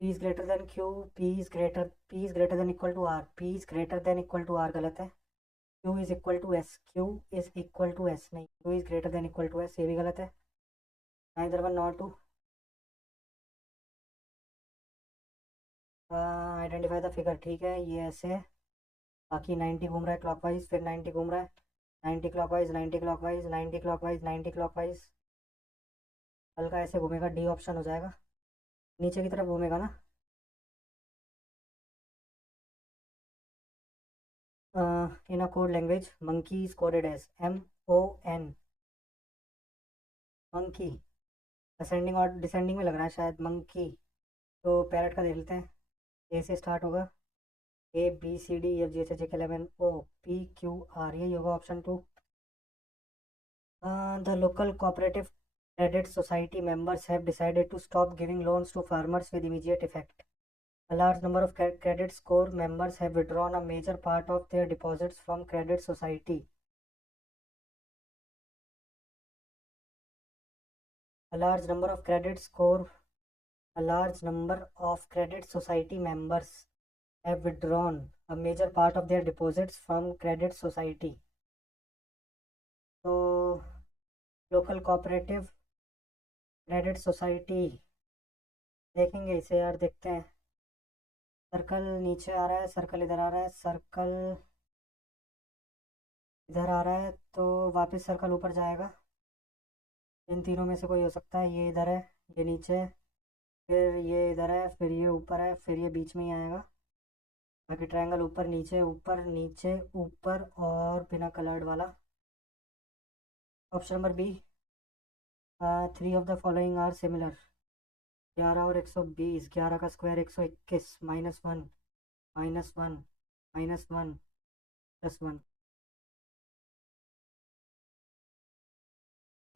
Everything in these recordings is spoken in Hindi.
P is greater than Q, P is greater than equal to R, P is greater than equal to R गलत है। Q is equal to S, Q is equal to S नहीं, Q is greater than equal to S ये भी गलत है। neither one nor two। Identify the figure, ठीक है ये ऐसे है। बाकी 90 घूम रहा है क्लॉकवाइज, फिर 90 घूम रहा है, 90 क्लॉकवाइज, 90 क्लॉकवाइज, 90 क्लॉकवाइज, 90 क्लॉकवाइज, हल्का ऐसे घूमेगा, डी ऑप्शन हो जाएगा, नीचे की तरफ घूमेगा ना। In a code language monkey is coded as MON, monkey. Ascending और डिसेंडिंग में लग रहा है शायद मंकी। तो पैरट का देख लेते हैं। ए से स्टार्ट होगा, ABCDEFGHIJKLMNO PQR, यही होगा option two. The local cooperative credit society members have decided to stop giving loans to farmers with immediate effect. A large number of credit score members have withdrawn a major part of their deposits from credit society. A large number of credit society members have withdrawn a major part of their deposits from credit society. So local cooperative credit society देखेंगे इसे यार, देखते हैं। सर्कल नीचे आ रहा है, सर्कल इधर आ रहा है, सर्कल इधर आ रहा है, तो वापस सर्कल ऊपर जाएगा। इन तीनों में से कोई हो सकता है, ये इधर है, ये नीचे है, फिर ये इधर है, फिर ये ऊपर है, फिर ये बीच में ही आएगा। बाकी ट्रायंगल ऊपर नीचे ऊपर नीचे ऊपर और बिना कलर्ड वाला। Option number B, 3 of the following are similar. 11 और 120, 11 का स्क्वायर 121, -1 -1 -1 +1।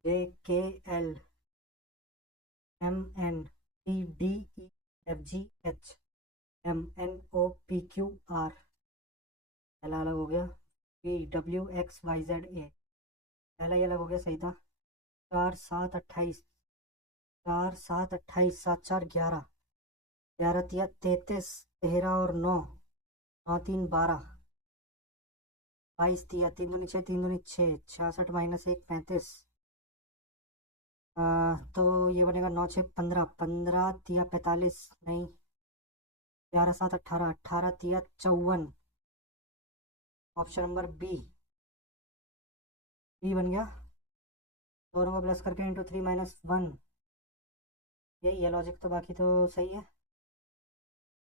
JKLMNPDEFGHMNOPQR, पहला अलग हो गया। PWXYZA, पहला ही अलग हो गया, सही था। 4 7 28, 4 7 28, 7 4 11, 11 तिया 33, 13 और 9, 9 3 12, 22 तिया 3 दूनी 6, 3 दूनी 6, 66 -1 35। तो ये बनेगा 9 6 15, 15 तिया 45 नहीं, 11 7 18, 18 तिया 54। ऑप्शन नंबर बी, बी बन गया। दोनों को प्लस करके इंटू 3 -1, यही है लॉजिक, तो बाकी तो सही है।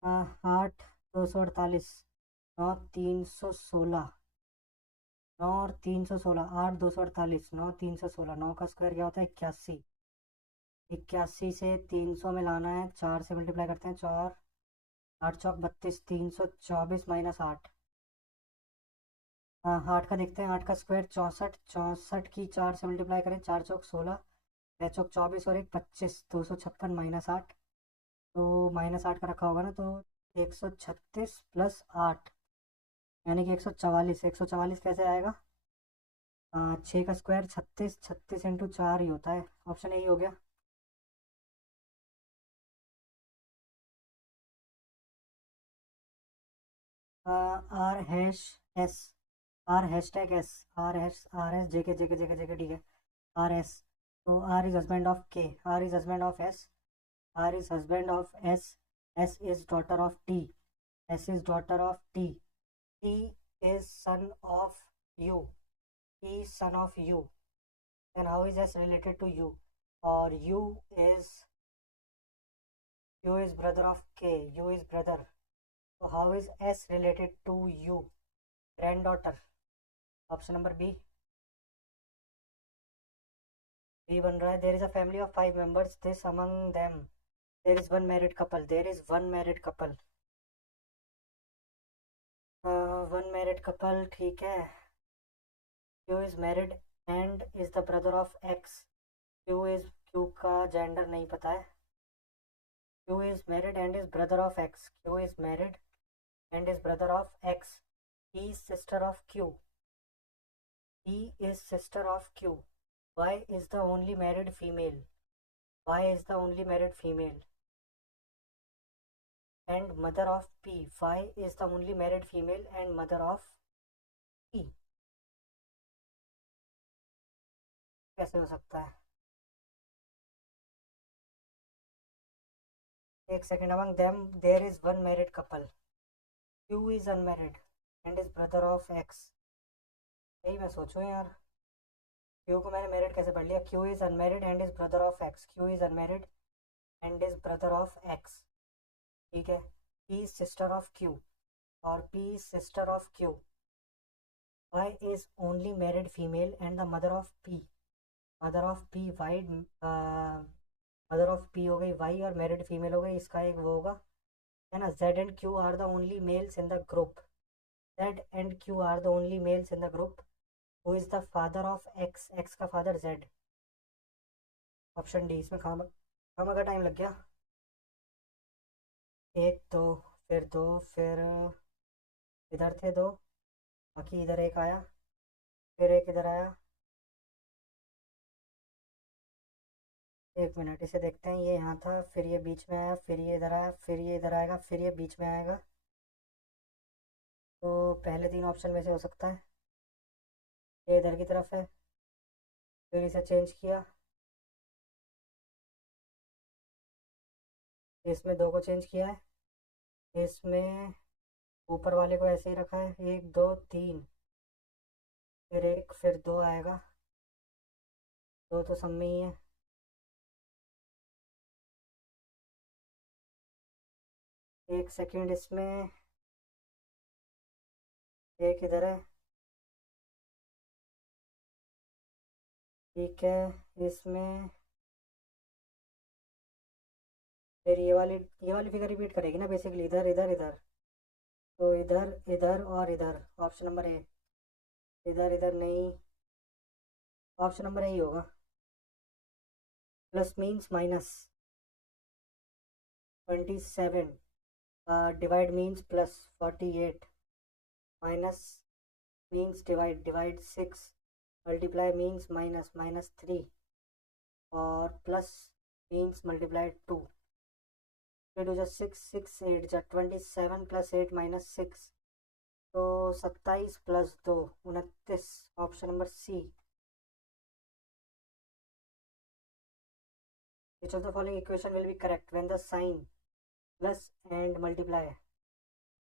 8 248, 9 316, 9 और 316, 8 248, 9 316, 9 का स्क्वायर क्या होता है 81, 81 से 300 में लाना है, 4 से मल्टीप्लाई करते हैं, 4 8 चौक 32, 324 -8। हाँ 8 का देखते हैं, 8 का स्क्वायर 64, 64 की 4 से मल्टीप्लाई करें, 4 चौक 16, 6 चौक 24 और 1 25, 256 -8। तो -8 का रखा होगा ना, तो 136 + 8 यानी कि 144। 144 कैसे आएगा? 6 का स्क्वायर 36, 36 इंटू 4 ही होता है, ऑप्शन यही हो गया। R hash S, R hash tag S, R S J K ठीक है, आर एस। तो R is husband of K, R is husband of S, R is husband of S, S is daughter of T, S is daughter of T, T is son of U, T son of U, then how is S related to you? Or U is brother of K, U is brother. So how is S related to you? Granddaughter. Option number B. B बन रहा है। There is a family of 5 members. This among them there is one married couple. There is one married couple. One married couple ठीक है। Q is married and is the brother of X. Q का जेंडर नहीं पता है। Q is married and is brother of X. Q is married and is brother of X. He is sister of Q. He is sister of Q. Y is the only married female. Y is the only married female. and mother of P. Y is the only married female and mother of P. कैसे हो सकता है? एक second. among them there is one married couple. Q is unmarried and is brother of X. यही मैं सोचूं यार. Q को मैंने married कैसे पढ़ लिया? Q is unmarried and is brother of X. Q is unmarried and is brother of X. ठीक है. P is sister of Q और P is sister of Q. Y is only married female and the mother of P. Mother of P Y. Mother of P हो गई वाई और मैरिड फीमेल हो गई. इसका एक वो होगा है ना. Z and Q R the only males in the group. Z and Q R the only males in the group. Who is the father of x. X का फादर जेड. Option D. इसमें खामा का टाइम लग गया. एक दो फिर इधर थे दो. बाकी इधर एक आया फिर एक इधर आया. एक मिनट इसे देखते हैं. ये यहाँ था फिर ये बीच में आया फिर ये इधर आया फिर ये इधर आएगा फिर ये बीच में आएगा. तो पहले तीन ऑप्शन में से हो सकता है. ये इधर की तरफ है फिर इसे चेंज किया. इसमें दो को चेंज किया है. इसमें ऊपर वाले को ऐसे ही रखा है. एक दो तीन फिर एक फिर दो आएगा. दो तो सब में ही है. एक सेकंड. इसमें एक इधर है. ठीक है. इसमें फिर ये वाली फिगर रिपीट करेगी ना बेसिकली. इधर इधर इधर. तो इधर इधर और इधर. Option number A. इधर इधर नहीं. ऑप्शन नंबर ए ही होगा. Plus means minus. 27. Divide means plus 48. Minus means divide. Divide 6. Multiply means minus. -3. और प्लस मीन्स मल्टीप्लाई 2. 2 जा 6 6 8 जा 27 प्लस 8 माइनस 6. तो 27 plus 2 29. Option number C. Which of the following equation will be correct when the sign plus and multiply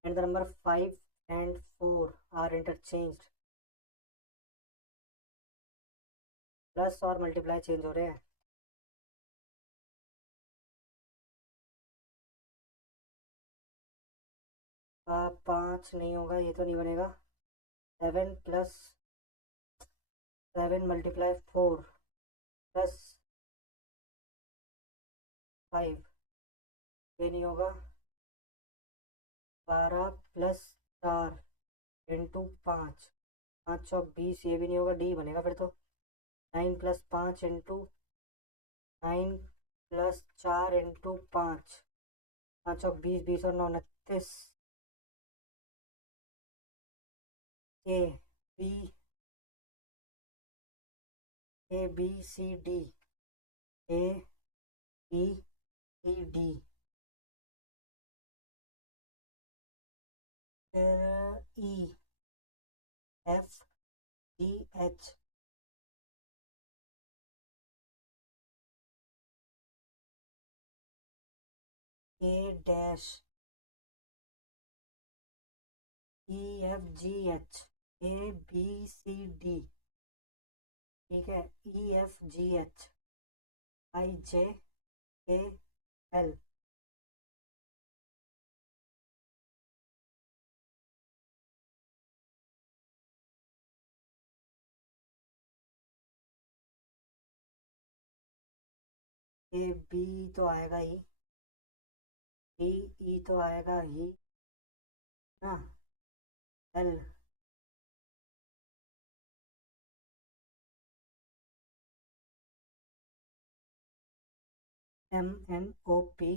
and the number 5 and 4 are interchanged. Plus और मल्टीप्लाई चेंज हो रहे हैं. पाँच नहीं होगा. ये तो नहीं बनेगा. 7 मल्टीप्लाई 4 प्लस 5 ये नहीं होगा. 12 प्लस 4 इंटू 5. 5 चौक 20. ये भी नहीं होगा. डी बनेगा फिर तो. 9 प्लस 5 इंटू 9 प्लस 4 इंटू 5. 5 चौक 20. 20 और 9 29. A B A B C D. A B C D. फिर E F G H. A dash E F G H. A B C D. ठीक है. ई एफ जी एच आई जे के एल. ए बी तो आएगा ही. बी ई तो आएगा ही ना. L M N O P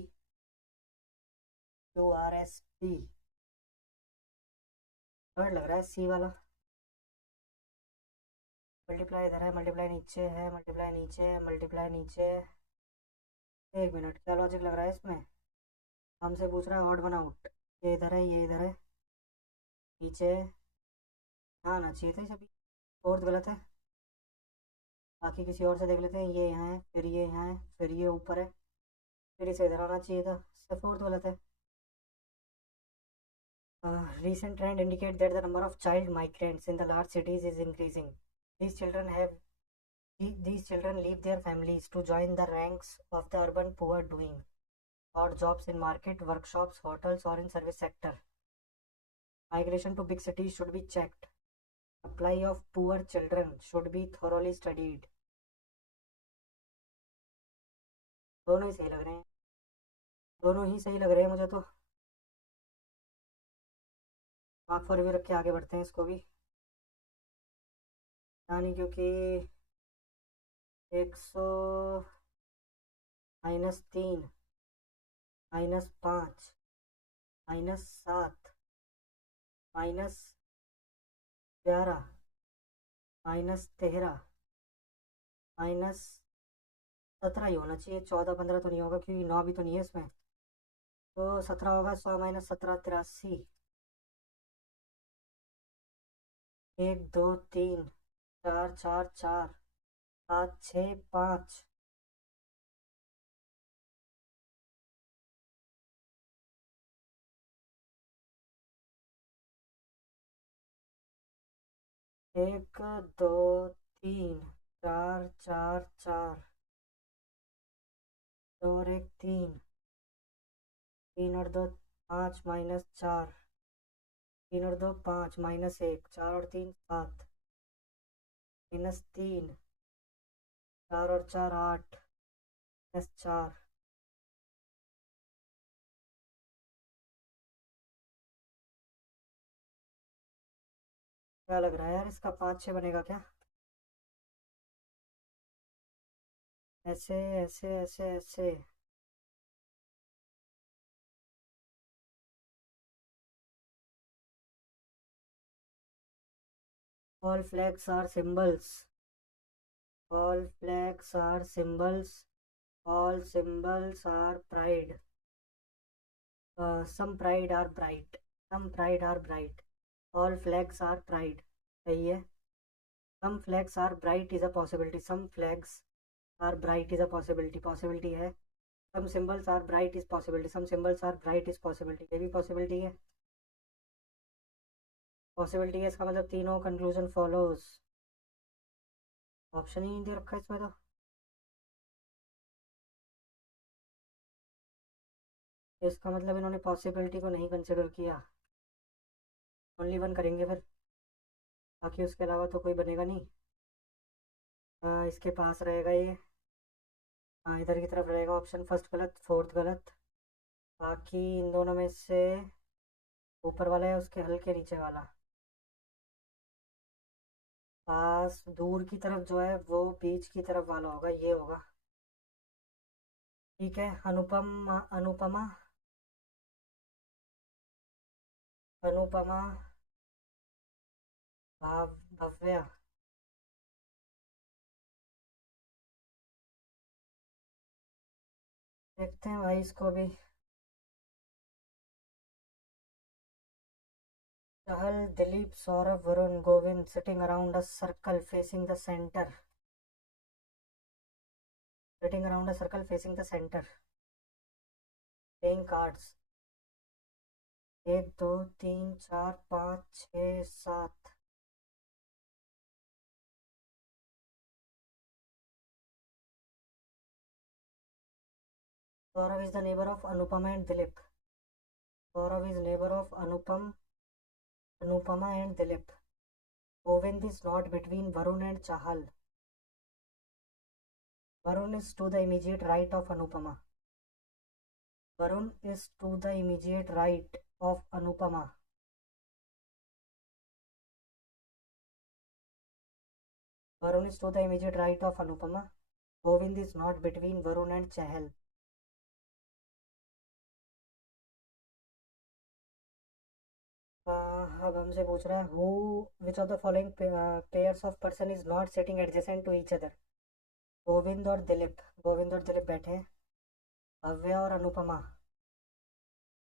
Q R S P. Third लग रहा है सी वाला. मल्टीप्लाई इधर है. मल्टीप्लाई नीचे है. मल्टीप्लाई नीचे है. मल्टीप्लाई नीचे है. एक मिनट. क्या लॉजिक लग रहा है इसमें. हमसे पूछ रहा है ऑड वन आउट। ये इधर है, ये इधर है, नीचे। हाँ ना चाहिए था सभी। फोर्थ गलत है। बाकी किसी और से देख लेते हैं। ये यहाँ है, फिर ये यहाँ है, फिर ये ऊपर है, फिर इसे इधर आना चाहिए था। इससे फोर्थ गलत है। Recent trend indicate that the number of child migrants in the large cities is increasing. These children have these children leave their families to join the ranks of the urban poor, doing odd jobs in market, workshops, hotels, or in service sector. Migration to big cities should be checked. Supply of poor children should be thoroughly studied. दोनों ही सही लग रहे हैं। दोनों ही सही लग रहे हैं मुझे तो। मार्क फॉर रिव्यू रख के आगे बढ़ते हैं इसको भी। यानी क्योंकि 100 -3 -5 -7 -11 -13 -17 ही होना चाहिए। 14 15 तो नहीं होगा क्योंकि 9 भी तो नहीं है इसमें। तो 17 होगा। 100 -17 83। 1 2 3 4 4 4 7 6 5। 1 2 3 4 4 4। 2 और 1 3। 3 और 2 5 -4। 3 और 2 5 -1। 4 और 3 7 -3। 4 और 4 8 -4। क्या लग रहा है यार, इसका 5 6 बनेगा क्या? ऐसे ऐसे ऐसे ऐसे। All flags are symbols. All flags are symbols. All symbols are pride. Some pride are bright. Some pride are bright. All flags are pride. सही है। Some flags are bright is a possibility. Some flags are bright is a possibility. Possibility है। Some symbols are bright is possibility. Some symbols are bright is possibility. ये भी possibility है। Possibility है इसका मतलब तीनों conclusion follows। ऑप्शन ही नहीं दे रखा इसमें तो। इसका मतलब इन्होंने पॉसिबिलिटी को नहीं कंसिडर किया। ओनली वन करेंगे फिर, बाकी उसके अलावा तो कोई बनेगा नहीं। इसके पास रहेगा ये। हाँ इधर की तरफ रहेगा ऑप्शन। फर्स्ट गलत, फोर्थ गलत। बाकी इन दोनों में से ऊपर वाला है उसके हल्के नीचे वाला। पास दूर की तरफ जो है वो बीच की तरफ वाला होगा, ये होगा। ठीक है। अनुपमा अनुपमा भव्या। देखते हैं भाई इसको भी। चहल, Dilip, Saurabh, Varun, Govind sitting around a circle facing the center. Sitting around a circle facing the center. Playing cards. 1 2 3 4 5 6 7। Saurav is the neighbor of Anupama and Dilip. Saurav is neighbor of Anupama and Dilip. Govind is not between Varun and Chahal. Varun is to the immediate right of Anupama. Varun is to the immediate right of Anupama. Varun is to the immediate right of Anupama. Govind is not between Varun and Chahal. अब हमसे पूछ रहा है who which of the following pairs of person is not sitting adjacent to each other. Govind और दिलीप। गोविंद और दिलीप बैठे हैं। भव्या और अनुपमा।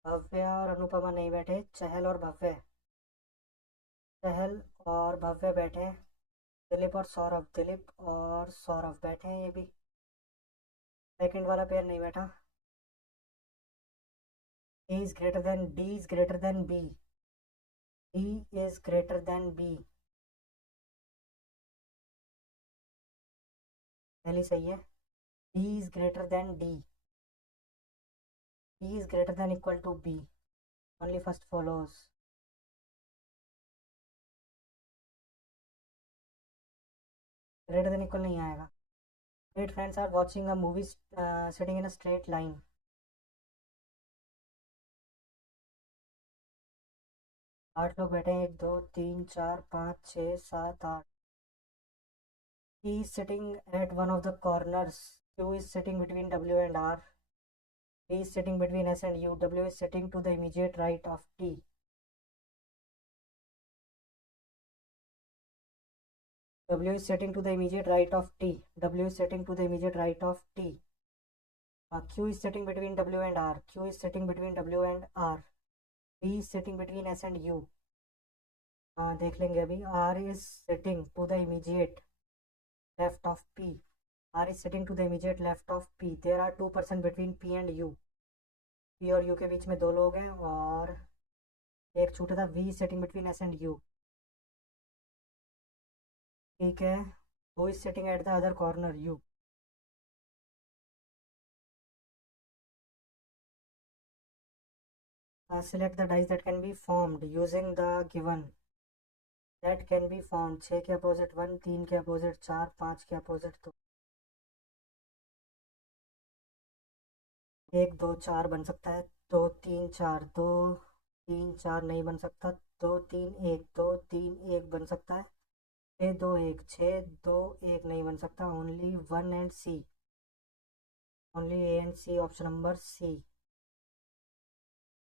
भव्य और अनुपमा नहीं बैठे, चहल और भव्य, चहल और भव्य बैठे। दिलीप और सौरभ बैठे हैं ये भी। सेकंड वाला पेयर नहीं बैठा। D is greater than B, D is greater than B, पहली सही है। D is greater than D, D is greater than equal to B, only first follows। greater than equal नहीं आएगा। Eight friends are watching a movie sitting in a straight line। 8 लोग बैठे हैं, 1 2 3 4 5 6 7 8। He is sitting at one of the corners, Q is sitting between W and R, T is sitting between S and U, W is sitting to the immediate right of T, W is sitting to the immediate right of T, W is sitting to the immediate right of T, Q is sitting between W and R, Q is sitting between W and R, P is sitting between S and U। देख लेंगे अभी। R is sitting to the immediate left of P, R is sitting to the immediate left of P, there are 2 person between P and U, P और U के बीच में 2 लोग हैं, और एक छूटा था, V is sitting between S and U। ठीक है, who is sitting at the other corner, U। Select the dice that can be formed using the given, that can be formed। 6 के अपोजिट 1, 3 के अपोजिट 4, 5 के अपोजिट 2। 1 2 4 बन सकता है, 2 3 4, 2 3 4 नहीं बन सकता, 2 3 1, 2 3 1 बन सकता है, 6 2 1, 6 2 1 नहीं बन सकता, only 1 and C, only A and C, option number C.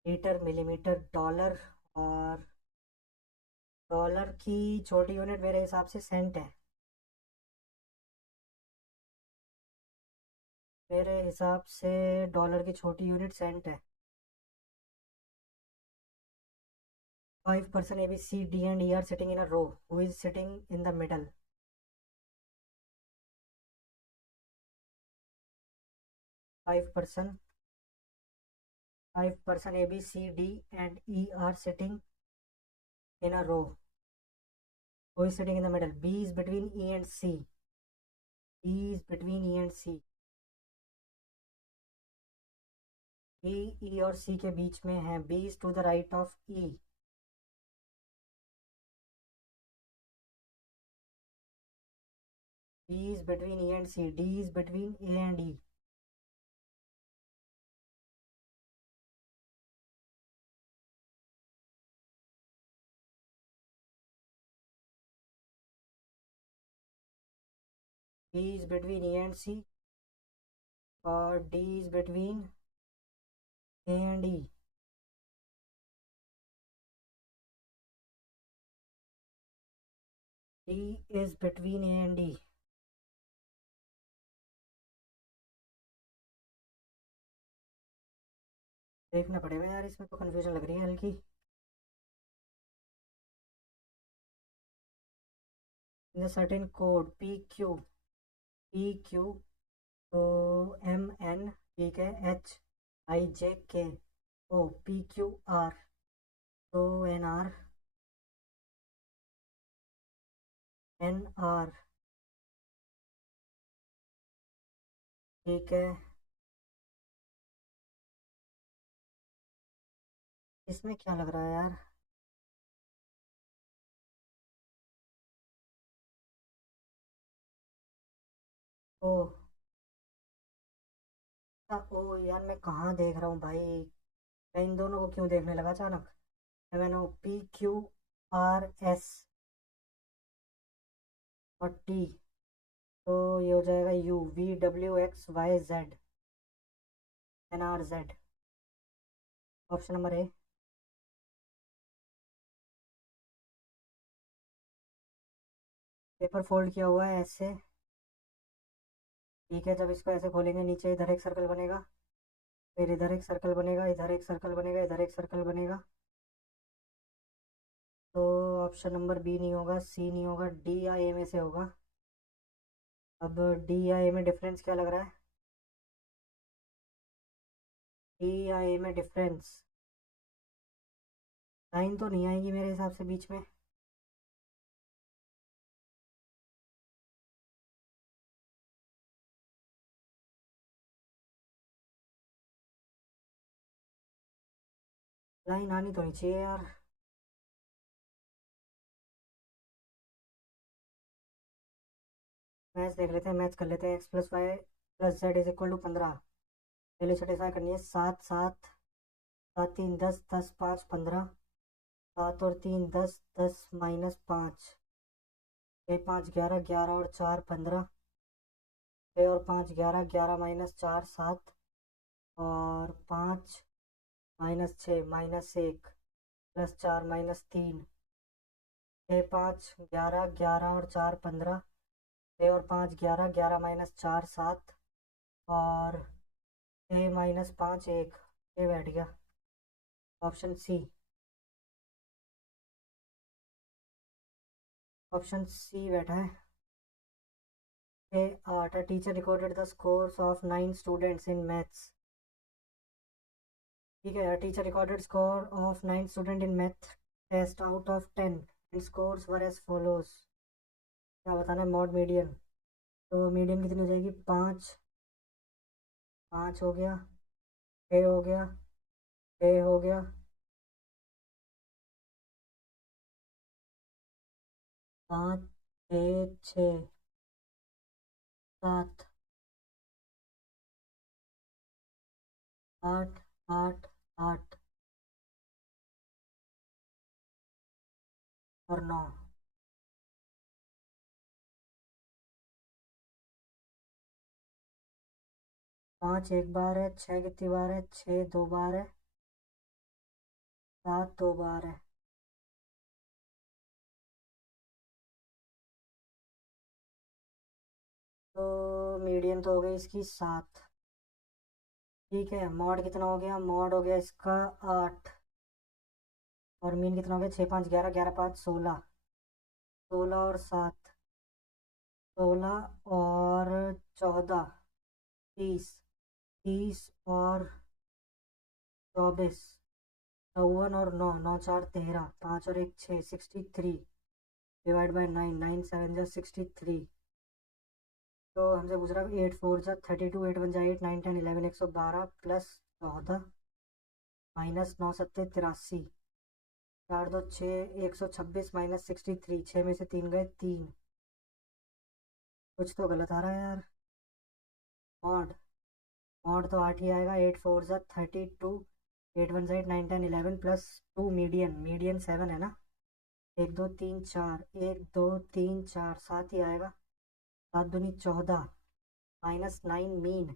Litre, millimetre, dollar, और डॉलर की छोटी यूनिट मेरे हिसाब से सेंट है, मेरे हिसाब से डॉलर की छोटी यूनिट सेंट है। 5 person A, B, C, D and E are sitting in a row. Who is sitting in the middle? 5 person, 5 person A, B, C, D and E are sitting in a row. Who is sitting in the middle? B is between E and C. B is between E and C. B, E और C के बीच में है। B is to the right of E. B is between E and C. D is between A and E. B is between E and C, और D is between A and E। D is between A and E। देखना पड़ेगा यार, इसमें तो कंफ्यूजन लग रही है हल्की। In certain code P Q, तो M N, ठीक है, HIJKO, PQR, तो NR, ठीक है। इसमें क्या लग रहा है यार? ओ, ओ यार, मैं कहाँ देख रहा हूँ भाई? मैं इन दोनों को क्यों देखने लगा अचानक? PQRS और T, तो ये हो जाएगा UVWXYZ NRZ, option number A. Paper fold किया हुआ है ऐसे, ठीक है। जब इसको ऐसे खोलेंगे, नीचे इधर एक सर्कल बनेगा, फिर इधर एक सर्कल बनेगा, इधर एक सर्कल बनेगा, इधर एक सर्कल बनेगा। तो ऑप्शन नंबर बी नहीं होगा, सी नहीं होगा, डी या ए में से होगा। अब डी या ए में डिफरेंस क्या लग रहा है? डी या ए में डिफरेंस लाइन तो नहीं आएगी मेरे हिसाब से बीच में। लाइन आनी तो नहीं चाहिए यार। मैच देख लेते हैं, मैच कर लेते हैं। X plus Y plus Z is equal to 15। पहले सेटिस्फाई करनी है। सात सात, सात तीन 10, 10 5 15। सात और तीन 10, 10 माइनस 5, 6 5 11, 11 और 4 15। 6 और 5 11, 11 माइनस 4 7। और 5 माइनस 6 माइनस 1 प्लस 4 माइनस 3। 6 5 11, 11 और 4 15। 6 और 5 11, 11 माइनस 4 7। और 6 माइनस 5 1। ये बैठ गया। Option C. ऑप्शन सी बैठा है। A teacher recorded the scores of 9 students in maths। ठीक है, teacher recorded score of 9 student in math test out of 10 and scores were as follows. क्या बताना है? Mod median. तो मीडियन कितनी हो जाएगी? 5। 5 हो गया, 6 हो गया, 6 हो गया, 5 6 6 7 8 8 8 और 9। 5 एक बार है, 6 कितनी बार है? 6 दो बार है, 7 दो बार है। तो मीडियन तो हो गई इसकी 7। ठीक है, मॉड कितना हो गया? मॉड हो गया इसका 8। और मीन कितना हो गया? 6 5 11, 11 5 16। 16 और 7, 16 और 14 30। 30 और 24 54 और 9 9 4 13, 5 और 1 6 63 डिवाइड बाई 9, 9 7 जा 63। तो हमसे पूछ रहा है 8 4 जा 32, 8 1 जा 8, 9 10 11 112 प्लस 14 माइनस 9 7 83। 4 2 6 126 माइनस 63। 6 में से 3 गए 3। कुछ तो गलत आ रहा है यार। मॉड मॉड तो 8 ही आएगा। 8 4 जा 32, 8 1 जा 8, 9 10 11 प्लस 2 मीडियन। मीडियन 7 है ना? 1 2 3 4, 1 2 3 4 7 ही आएगा। 7 दूनी 14 माइनस 9 मीन।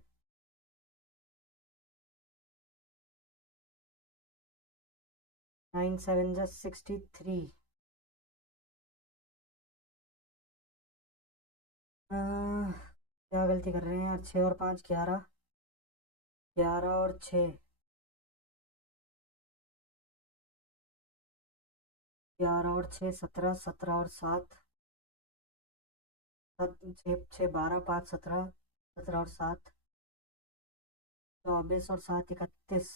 9 7 जा 63। क्या गलती कर रहे हैं यार? 6 और 5 11, 11 और 6, 11 और 6 17, 17 और 7, 6 6 12 5 17, 17 और 7 24 और 7 31।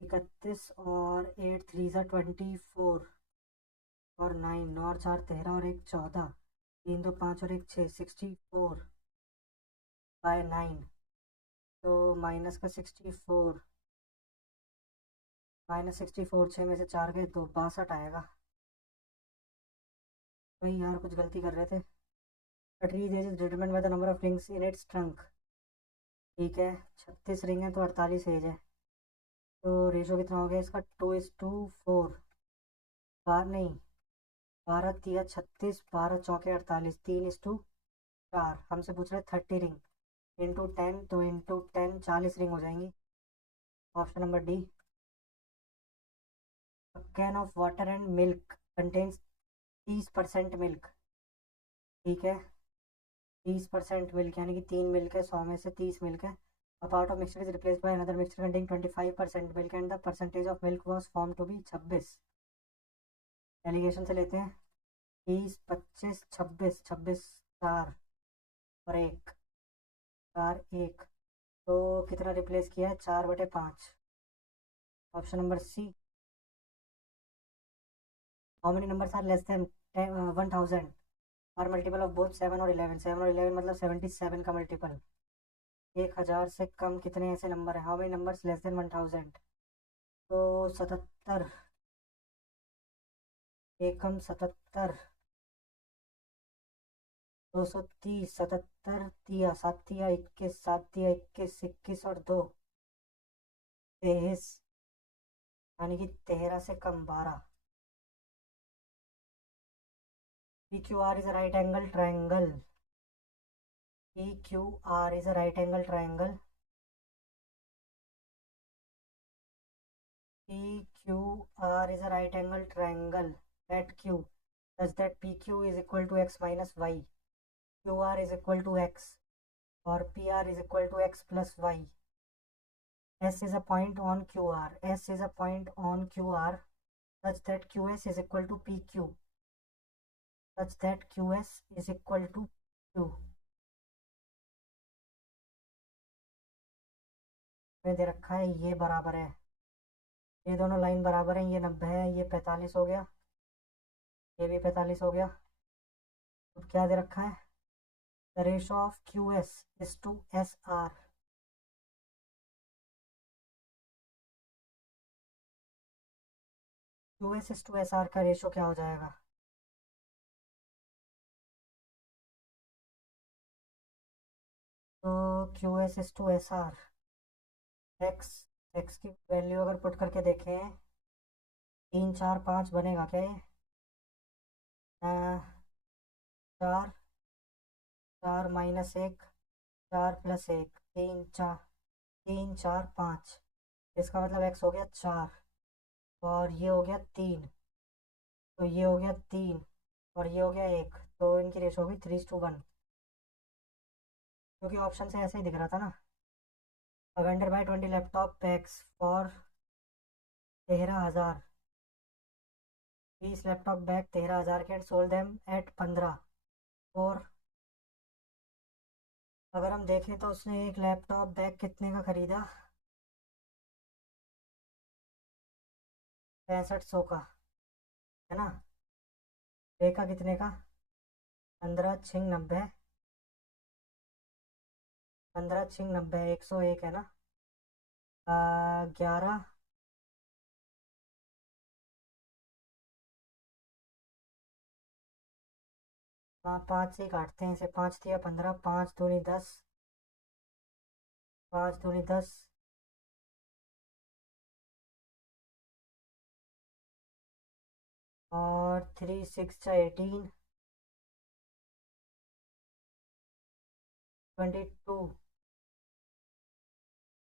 31 और 8 3 जा 24 और 9, 9 और 4 13 और 1 14, 3 2 5 और 1 6 64 बाय 9। तो माइनस का 64, -64, 6 में से 4 गए तो 62 आएगा। वही यार, कुछ गलती कर रहे थे। A tree's age is determined by the number of rings in its trunk। ठीक है, 36 रिंग है तो 48 एज है। तो रेशो कितना हो गया इसका? 2:4। बार नहीं, 12 तिया 36, 12 चौके 48, 3:4। हमसे पूछ रहे 30 रिंग इंटू 10, तो इंटू 10 40 रिंग हो जाएंगी। Option number D. Can of water and milk contains 30% milk. ठीक है, 30% मिल्क यानी कि 3 मिल्क है, 100 में से 30 मिल्क है। A part of mixture is replaced by another mixture containing 25% milk and the percentage of milk was found to be 26। Allegation से लेते हैं 30 25 26 26 4 और 1 4 1 तो कितना रिप्लेस किया है 4/5। Option number C. How many numbers are less than 1000 are multiple of both 7 और 11। 7 और 11 मतलब 77 का मल्टीपल। 1000 से कम कितने ऐसे नंबर है? How many numbers less than 1000? तो 77 एकम 77 230 77 तिया 7 तिया 21 7 तिया 21 21 और 2 23 यानी कि 13 से कम 12। P Q are is a right angle triangle. P Q are is a right angle triangle. PQR is a right angle triangle at Q such that PQ is equal to x minus y, QR is equal to x, or PR is equal to x plus y. S is a point on QR. S is a point on QR such that QS is equal to PQ, such that QS is equal to Q। में दे रखा है ये बराबर है, ये दोनों लाइन बराबर हैं, ये 90 है, ये 45 हो गया, ये भी 45 हो गया। अब क्या दे रखा है? The ratio of QS is to SR। QS is to SR का रेशो क्या हो जाएगा? तो QS is to SR x x की वैल्यू अगर पुट करके देखें 3 4 5 बनेगा क्या ये? 4 4 माइनस 1 4 प्लस 1 3 4 5। इसका मतलब x हो गया 4 और ये हो गया 3, तो ये हो गया 3 और ये हो गया 1, तो इनकी रेशो होगी 3:1, क्योंकि ऑप्शन से ऐसे ही दिख रहा था ना। A vendor buy 20 laptop packs for 13,000। 20 laptop bag 13,000 के एंड सोल्ड देम एट 15। और अगर हम देखें तो उसने एक लैपटॉप बैग कितने का खरीदा? 6500 का, है ना। बेचा कितने का? 15 छिंग 90, 15 छिंग 90 101 है ना। 11 हाँ 5 से ही काटते हैं इसे। 5 दिया 15, 5 दूनी 10, 5 दूनी 10 और 3 6 जा 18 22,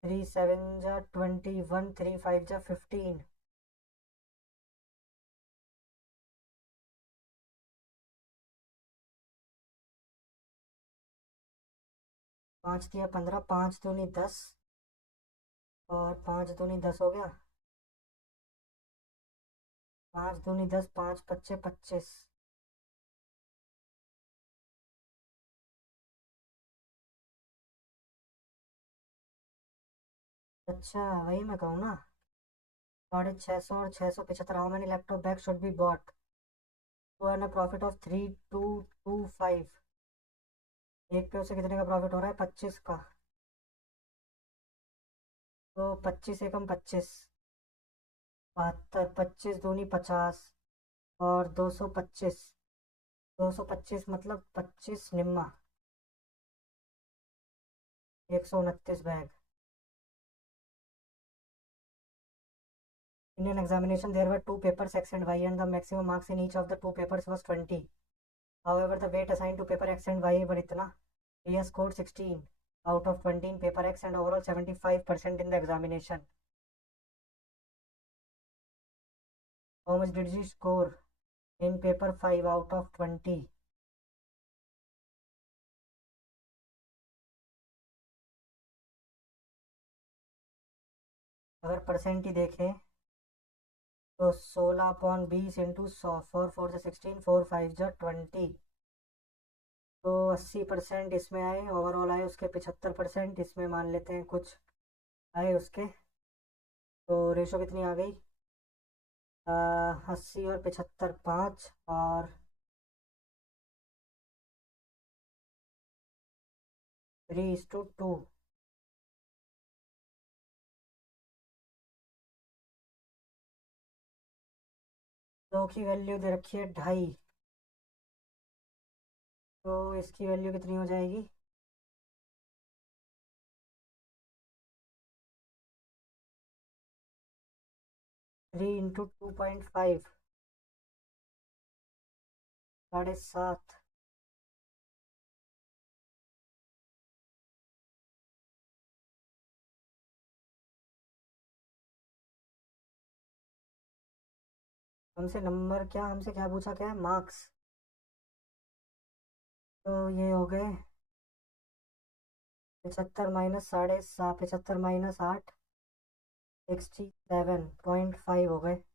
3 7 जा 21, 3 5 जा 15। 5 दिया 15, 5 दूनी 10 और 5 दूनी 10 हो गया। 5 दूनी 10, 5 पच्चे 25। अच्छा वही मैं कहूँ ना। 650 और 675। How many laptop bag should be bought to earn a profit of 3225? एक पे उसे कितने का प्रॉफिट हो रहा है? 25 का। तो 25 एकम 25 72, 25 दूनी 50 और 225। 225 मतलब 25 निम्मा 129 bag. Indian examination there were two papers X and Y and the maximum marks in each of the two papers was 20. However, the weight assigned to paper X and Y were itna. He has scored 16 out of 20 in paper X and overall 75% in the examination. How much did he score in paper 5 out of 20? अगर परसेंट ही देखें तो 16/20 इंटू 100, 4 4 16, 4 5 20, तो 80% इसमें आए, ओवरऑल आए उसके 75%, इसमें मान लेते हैं कुछ आए उसके। तो रेशो कितनी आ गई? 80 और 75, 5, और 3:2। दो की वैल्यू दे रखी है 2.5, तो इसकी वैल्यू कितनी हो जाएगी? 3 × 2.5, 7.5। हमसे नंबर क्या, हमसे क्या पूछा, क्या है? मार्क्स। तो ये हो गए 75 - 7.5, 75 - 8, 67.5 हो गए। '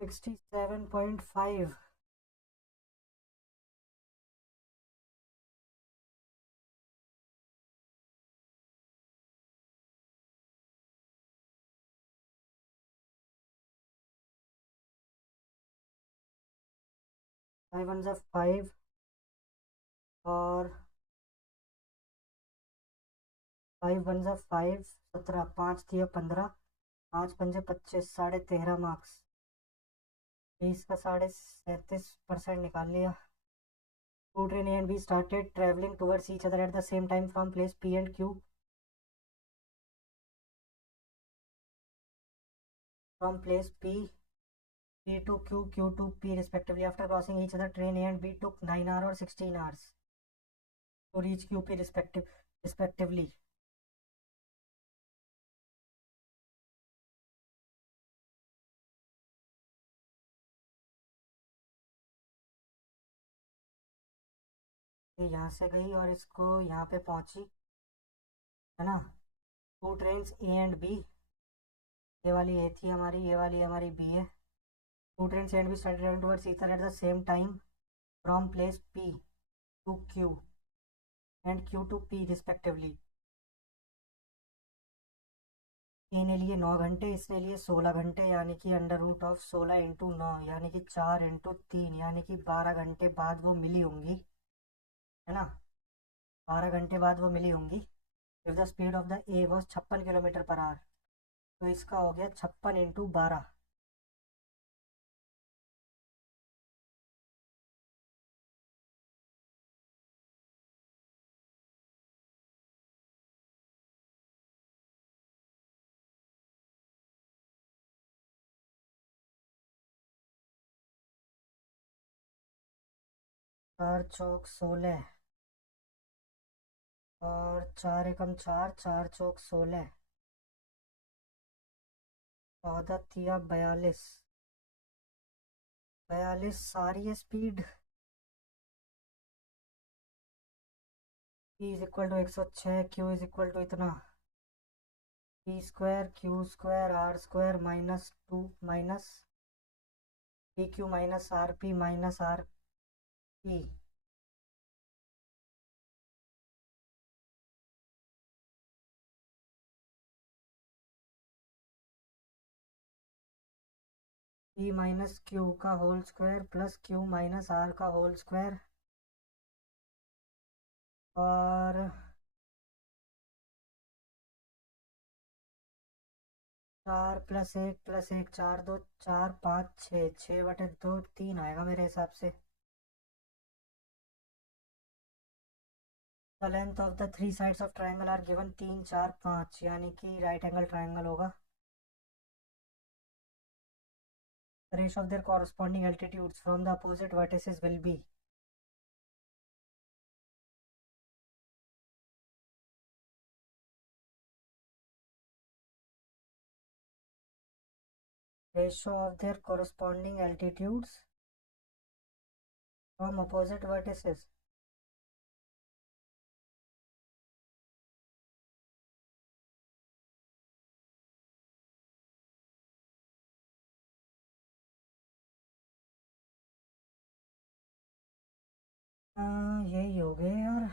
67.5। 5 1 5, और 5 1 5, 17, 5 × 3 = 15, 5 × 5 = 25, 13.5 मार्क्स। 20 का 37.5% निकाल लिया। Two train A and B started traveling towards each other at the same time from place P and Q. From place P to Q, Q to P respectively. After crossing each other, train A and B took 9 hours or 16 hours to reach QP respectively. ये यहाँ से गई और इसको यहाँ पे पहुँची, है ना? Two train A and B, ये वाली ए थी हमारी, ये वाली हमारी बी है। Two train A and B started travelling towards each other at the same time from place P to Q and Q to P respectively. A ने लिए 9 घंटे, इसने लिए 16 घंटे, यानी कि √16 × 9, यानी कि 4 × 3, यानी कि 12 घंटे बाद वो मिली होंगी, है ना? 12 घंटे बाद वो मिली होंगी। If the speed of the A was 56 kilometre per our, तो इसका हो गया 56 × 12। 4 × 4 = 16, और 4 × 4 = 4 × 4 = 16, 14 × 3 = 42। 42 सारी है स्पीड। P = 106, Q = इतना, P² Q² R² -2 minus PQ -RP -RP। P - Q का whole square plus Q - R का होल स्क्वायर, और 4 + 1 + 1, 4 2 4 5 6, 6/2 3 आएगा मेरे हिसाब से। The length of the three sides of triangle are given, 3 4 5, यानी कि राइट एंगल ट्राइंगल होगा। The ratio of their corresponding altitudes from the opposite vertices will be। Ratio of their corresponding altitudes from opposite vertices. यही हो गए यार।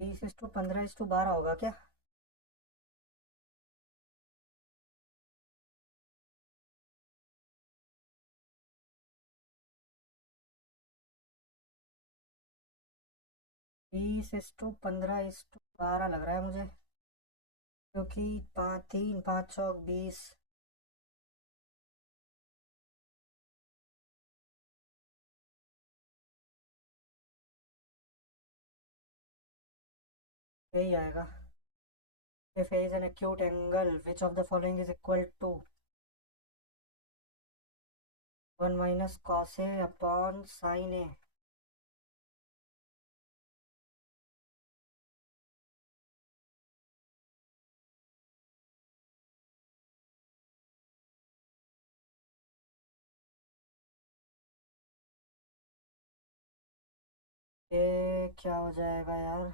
20:15:12 होगा क्या? बीस इस्टू 15:12 लग रहा है मुझे, क्योंकि 5 3 5 चौक 20। यही आएगा। If A is an acute angle, which of the following is equal to 1 minus cos A upon sin A? ये क्या हो जाएगा यार?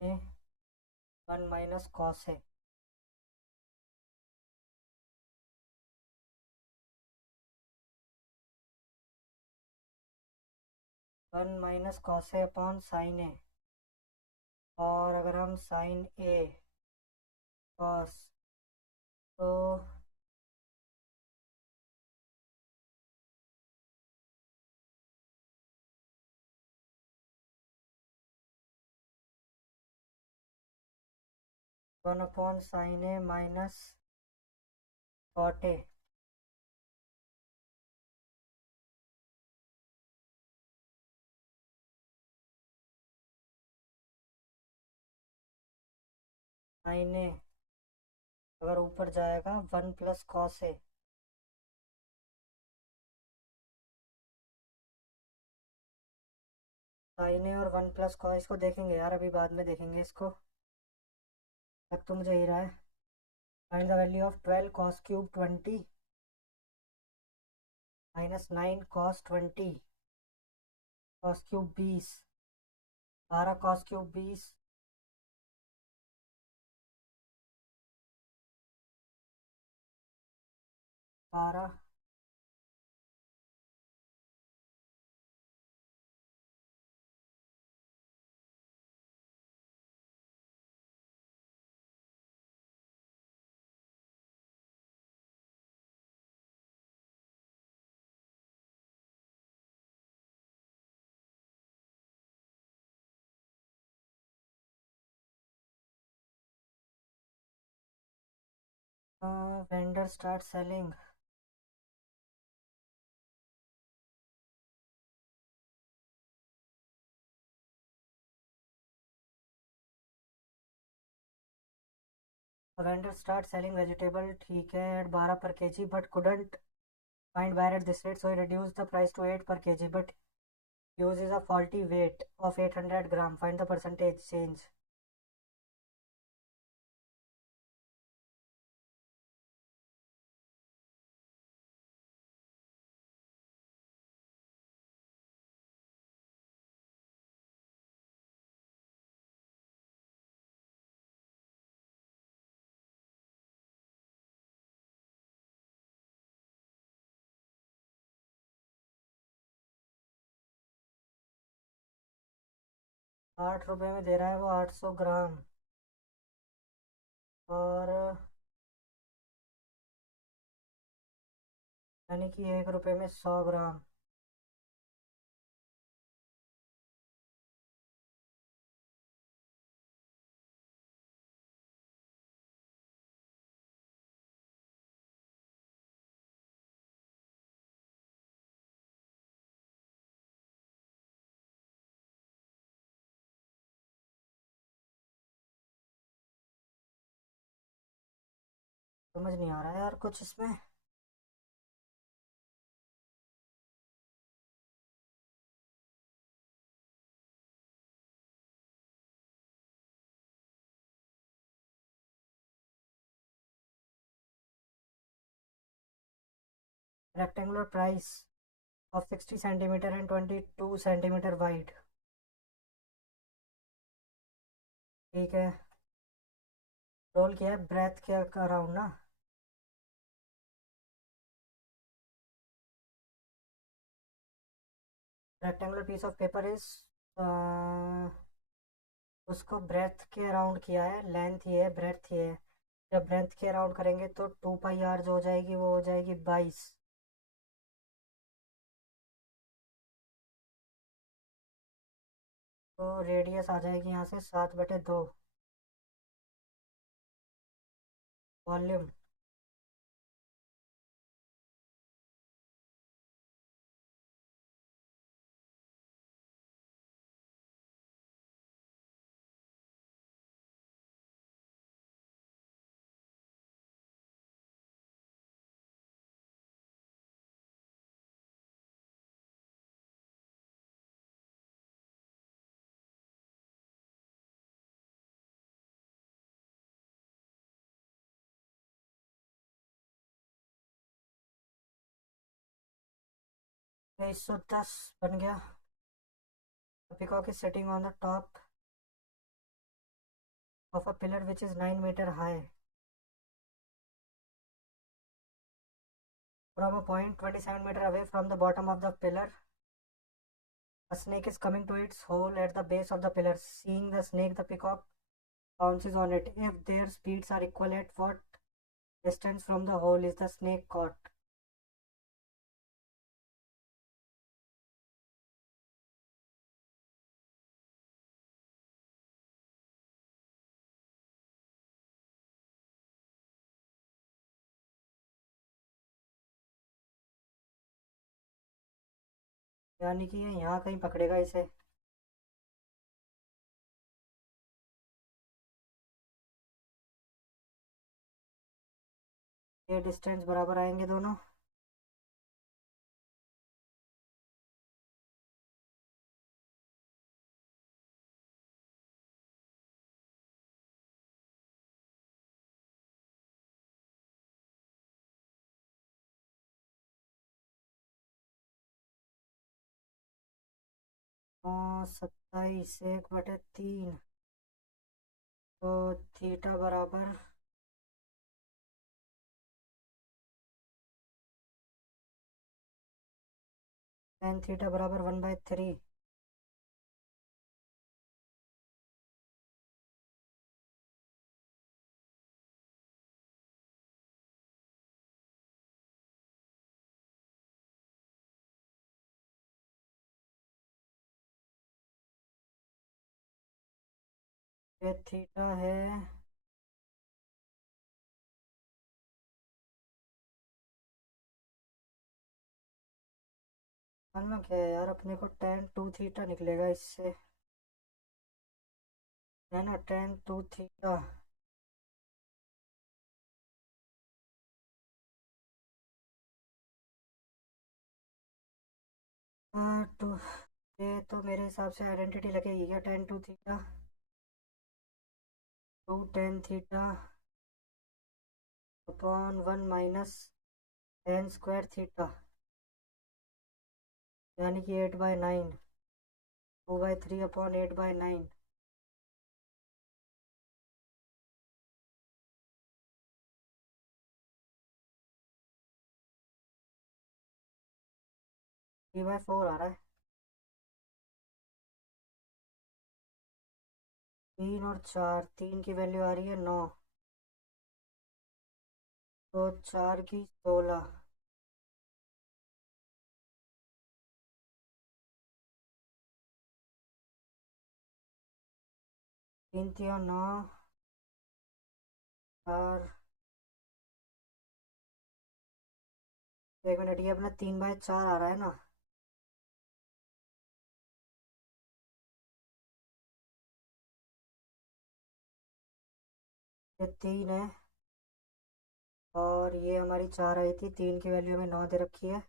ये 1 minus cos A। 1 minus cos A upon sine A. और अगर हम साइन ए cos, तो 1 upon sine A minus cot A. Sine A अगर ऊपर जाएगा 1 plus cos A. Sine A और 1 प्लस कॉस, इसको देखेंगे यार, अभी बाद में देखेंगे इसको। अब तो मुझे ही रहा है। Find the value of 12 cos cube 20 minus 9 cos 20 cos cube 20। 12 cos cube 20, 12। Vendor start selling. Vendor start selling vegetable, ठीक है, at 12 per kg but couldn't find buyer at this rate, so he reduced the price to 8 per kg but uses a faulty weight of 800 gram. Find the percentage change. ₹8 में दे रहा है वो 800 ग्राम। और यानी कि ₹1 में 100 ग्राम। समझ नहीं आ रहा है यार कुछ इसमें। Rectangular price of 60 centimetre and 22 centimetre wide. ठीक है। रोल किया है, ब्रेथ क्या कर रहा हूँ ना। Rectangular piece of paper is, उसको ब्रेथ के अराउंड किया है, लेंथ ये है, ब्रेथ ये है। जब ब्रेथ के अराउंड करेंगे तो 2 पाई आर जो हो जाएगी वो हो जाएगी 22। तो रेडियस आ जाएगी यहाँ से 7/2। वॉल्यूम, ये 110 बन गया। Peacock is sitting on the top of a pillar which is 9 metre high from a point 27 meter away from the bottom of the pillar. A snake is coming to its hole at the base of the pillar. Seeing the snake, the peacock pounces on it. If their speeds are equal, at what distance from the hole is the snake caught? यानी कि ये यहाँ कहीं पकड़ेगा इसे। ये डिस्टेंस बराबर आएंगे दोनों। तो 27 1/3, तो थीटा बराबर tan थीटा बराबर 1/3। ये थीटा है। करना क्या है यार, अपने को tan 2 थीटा निकलेगा इससे, है ना। tan 2 थीटा, टू, ये तो मेरे हिसाब से आइडेंटिटी लगेगी क्या। tan 2 theta, 2 tan theta upon 1 - tan² theta, यानी कि 8/9। 2/3 अपॉन 8/9। 3/4 आ रहा है। 3 और 4, 3 की वैल्यू आ रही है 9, तो 4 की 16। 3 3 और 9, 4। 1 मिनट, ये अपना 3/4 आ रहा है ना। ये 3 है, और ये हमारी 4 आई थी, 3 की वैल्यू हमें 9 दे रखी है,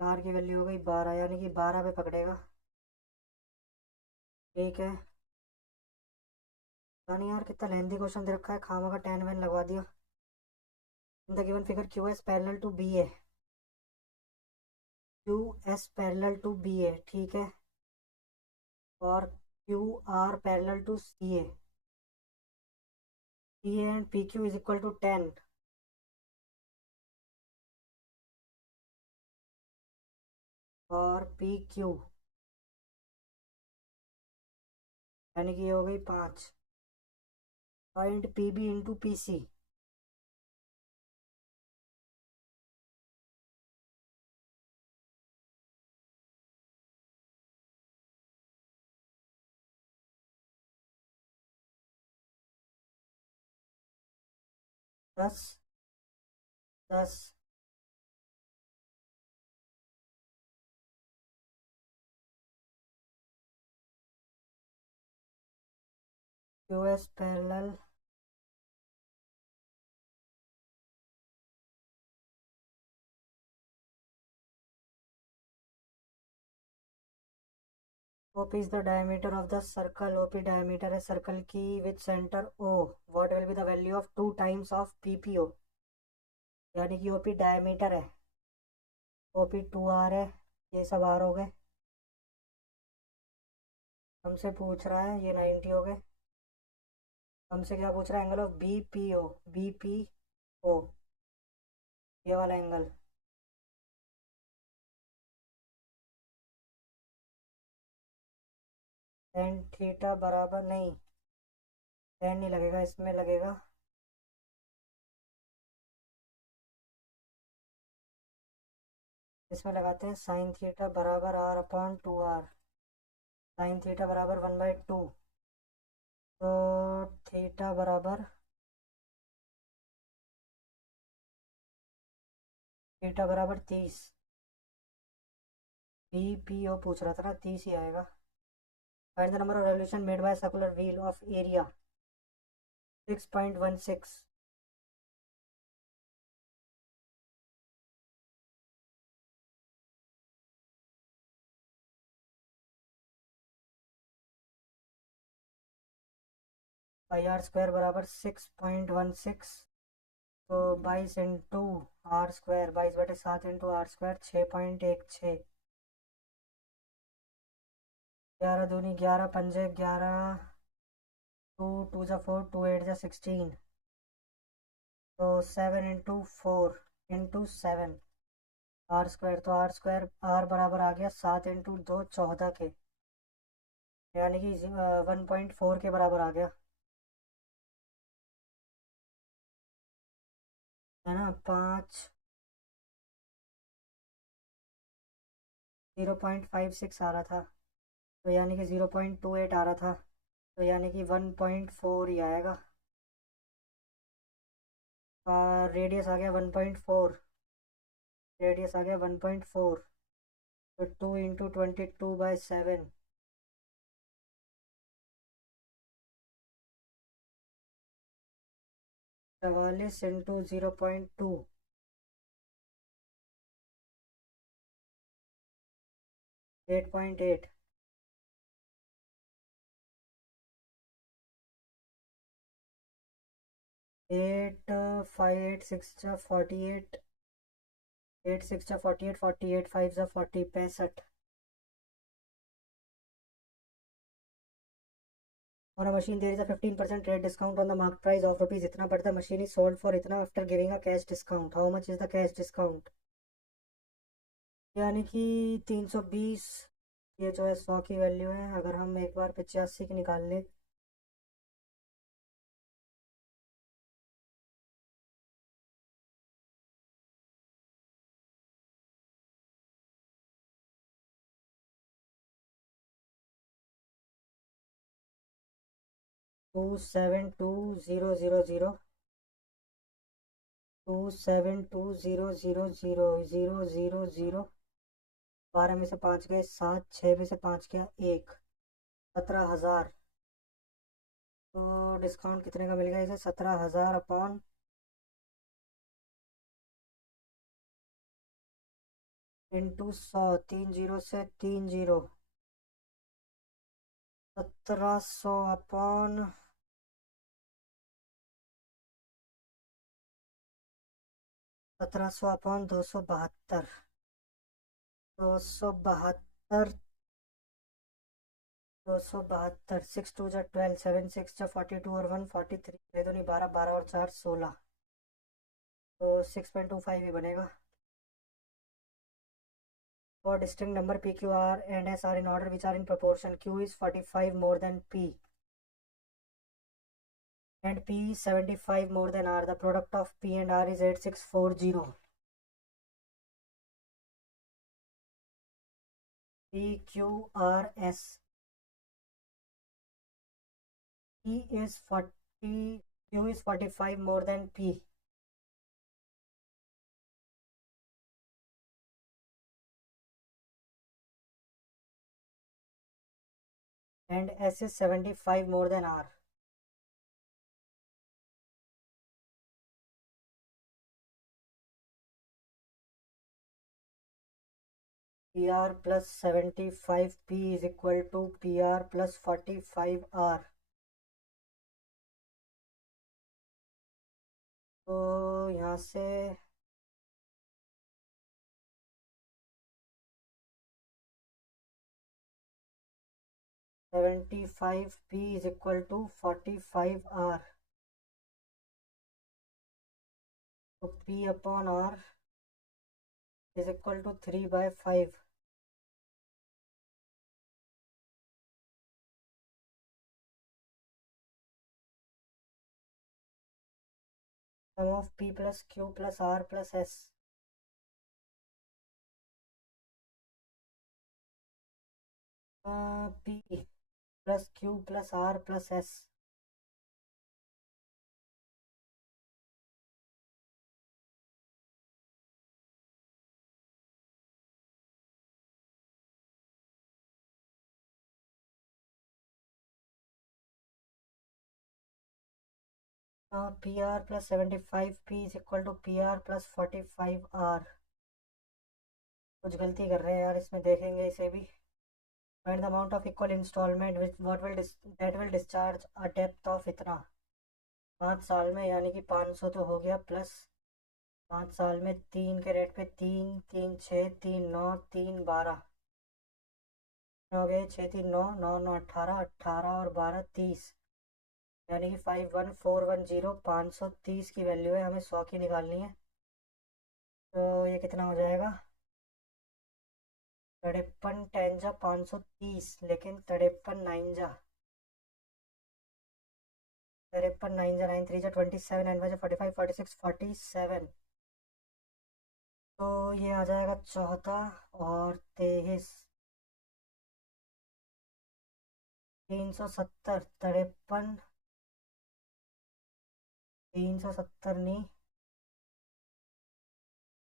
4 की वैल्यू हो गई 12, यानी कि 12 पे पकड़ेगा। ठीक है। नहीं यार, कितना लेंथी क्वेश्चन दे रखा है, खामा का टेन वैन लगवा दिया। In the given figure Q S parallel to B A, Q S parallel to B A, ठीक है। और Q R parallel to C A, C A and P Q is equal to 10 और पी क्यू, यानी कि ये हो गई 5। Point P B into P C, दस 10। Q S parallel OP is the diameter of the circle, OP diameter है सर्कल की with centre O, what will be the value of 2 times of PPO, यानी कि OP डायमीटर है, OP 2R है, ये सब R हो गए। हमसे पूछ रहा है ये 90 हो गए। हमसे क्या पूछ रहा है, एंगल ऑफ BPO, BPO, ये वाला एंगल। टेन थीटा बराबर नहीं, टेन नहीं लगेगा, इसमें लगेगा इसमें लगाते हैं साइन थीटा बराबर R/2R, साइन थीटा बराबर 1/2, तो थीटा बराबर, थीटा बराबर 30, BPO पूछ रहा था ना, 30 ही आएगा। Find the number of revolution made by circular wheel of area 6.16, 5R² बराबर 6.16, तो 22 इंटू R², 22/7 इंटू R², 6.16, 11 दूनी 11, पंजे 11, 2 2 4, 2 8 16, तो 7 इंटू 4 इंटू 7, R², तो R² R बराबर आ गया 7 इंटू 2 14 के, यानी कि 1.4 के बराबर आ गया, है ना। 5, 0.56 आ रहा था, तो यानी कि 0.28 आ रहा था, तो यानी कि 1.4 ही आएगा। रेडियस आ गया 1.4, रेडियस आ गया 1.4, तो 2 into 22/7, 44 into 0.2, 8.8, 8 5 8 6 48, 8 6 48, 48 5 40, 65। On a machine there is a 15% rate discount on the market price of rupees इतना, but the machine is sold for इतना after giving a cash discount. How much is the cash discount? यानी कि 320, ये जो है 100 की वैल्यू है, अगर हम एक बार 85 की निकाल लें, two seven two zero zero zero, 272000000, 12 में से 5 गए 7, 6 में से 5 गया 1, 17,000, तो डिस्काउंट कितने का मिल गया इसे, 17,000 अपॉन इंटू 100, 3 जीरो से 3 जीरो, 1700 अपॉन 272, 272, 272, 6 2 जा 12, 7 6 जा 42 और 1 43, 6 दूनी 12, 12 और 4 16, तो 6.25 ही बनेगा। For distinct number p, q, r and s are in order which are in proportion. Q is 45 more than p and p is 75 more than r. The product of p and r is 8640. P, Q, R, S. P is 40, Q is 45 more than P. And S is 75 more than R. PR plus 75P is equal to PR plus 45R. तो यहाँ से 75P is equal to 45R. तो P upon R is equal to 3/5. Sum of P plus Q plus R plus S. P plus Q plus R plus S. PR plus 75P is equal to PR plus 45R. कुछ गलती कर रहे हैं यार, इसमें देखेंगे इसे भी। Find the amount of equal installment which that will discharge a depth of इतना 5 साल में, यानी कि 500 तो हो गया, प्लस 5 साल में 3 के रेट पे 3 3 6 3 9 3 12 हो गए, 6 3 9 9 9 18, 18 और 12 30, यानी कि 51410, 530 की वैल्यू है, हमें 100 की निकालनी है। तो ये कितना हो जाएगा, 53 10 जा 530, लेकिन 53 9 जा 9 3 जा 27, 9 5 जा 45, 46 47, तो ये आ जाएगा 14 और 23, 370, 53, 370 नहीं,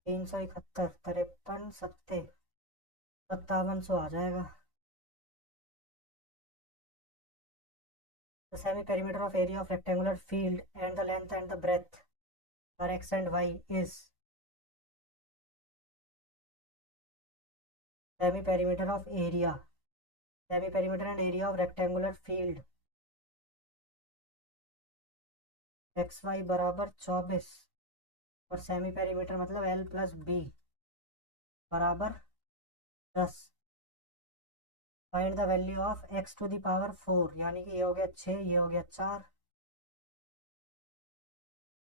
371, 53 सत्ते 5700 आ जाएगा। The semi perimeter of area of rectangular field and the length and the breadth for x and y is semi perimeter of area, semi perimeter and area of rectangular field x y बराबर 24 और सेमी पेरीमीटर मतलब L प्लस बी बराबर 10। Find the value of x to the power 4, यानी कि ये हो गया 6, ये हो गया 4,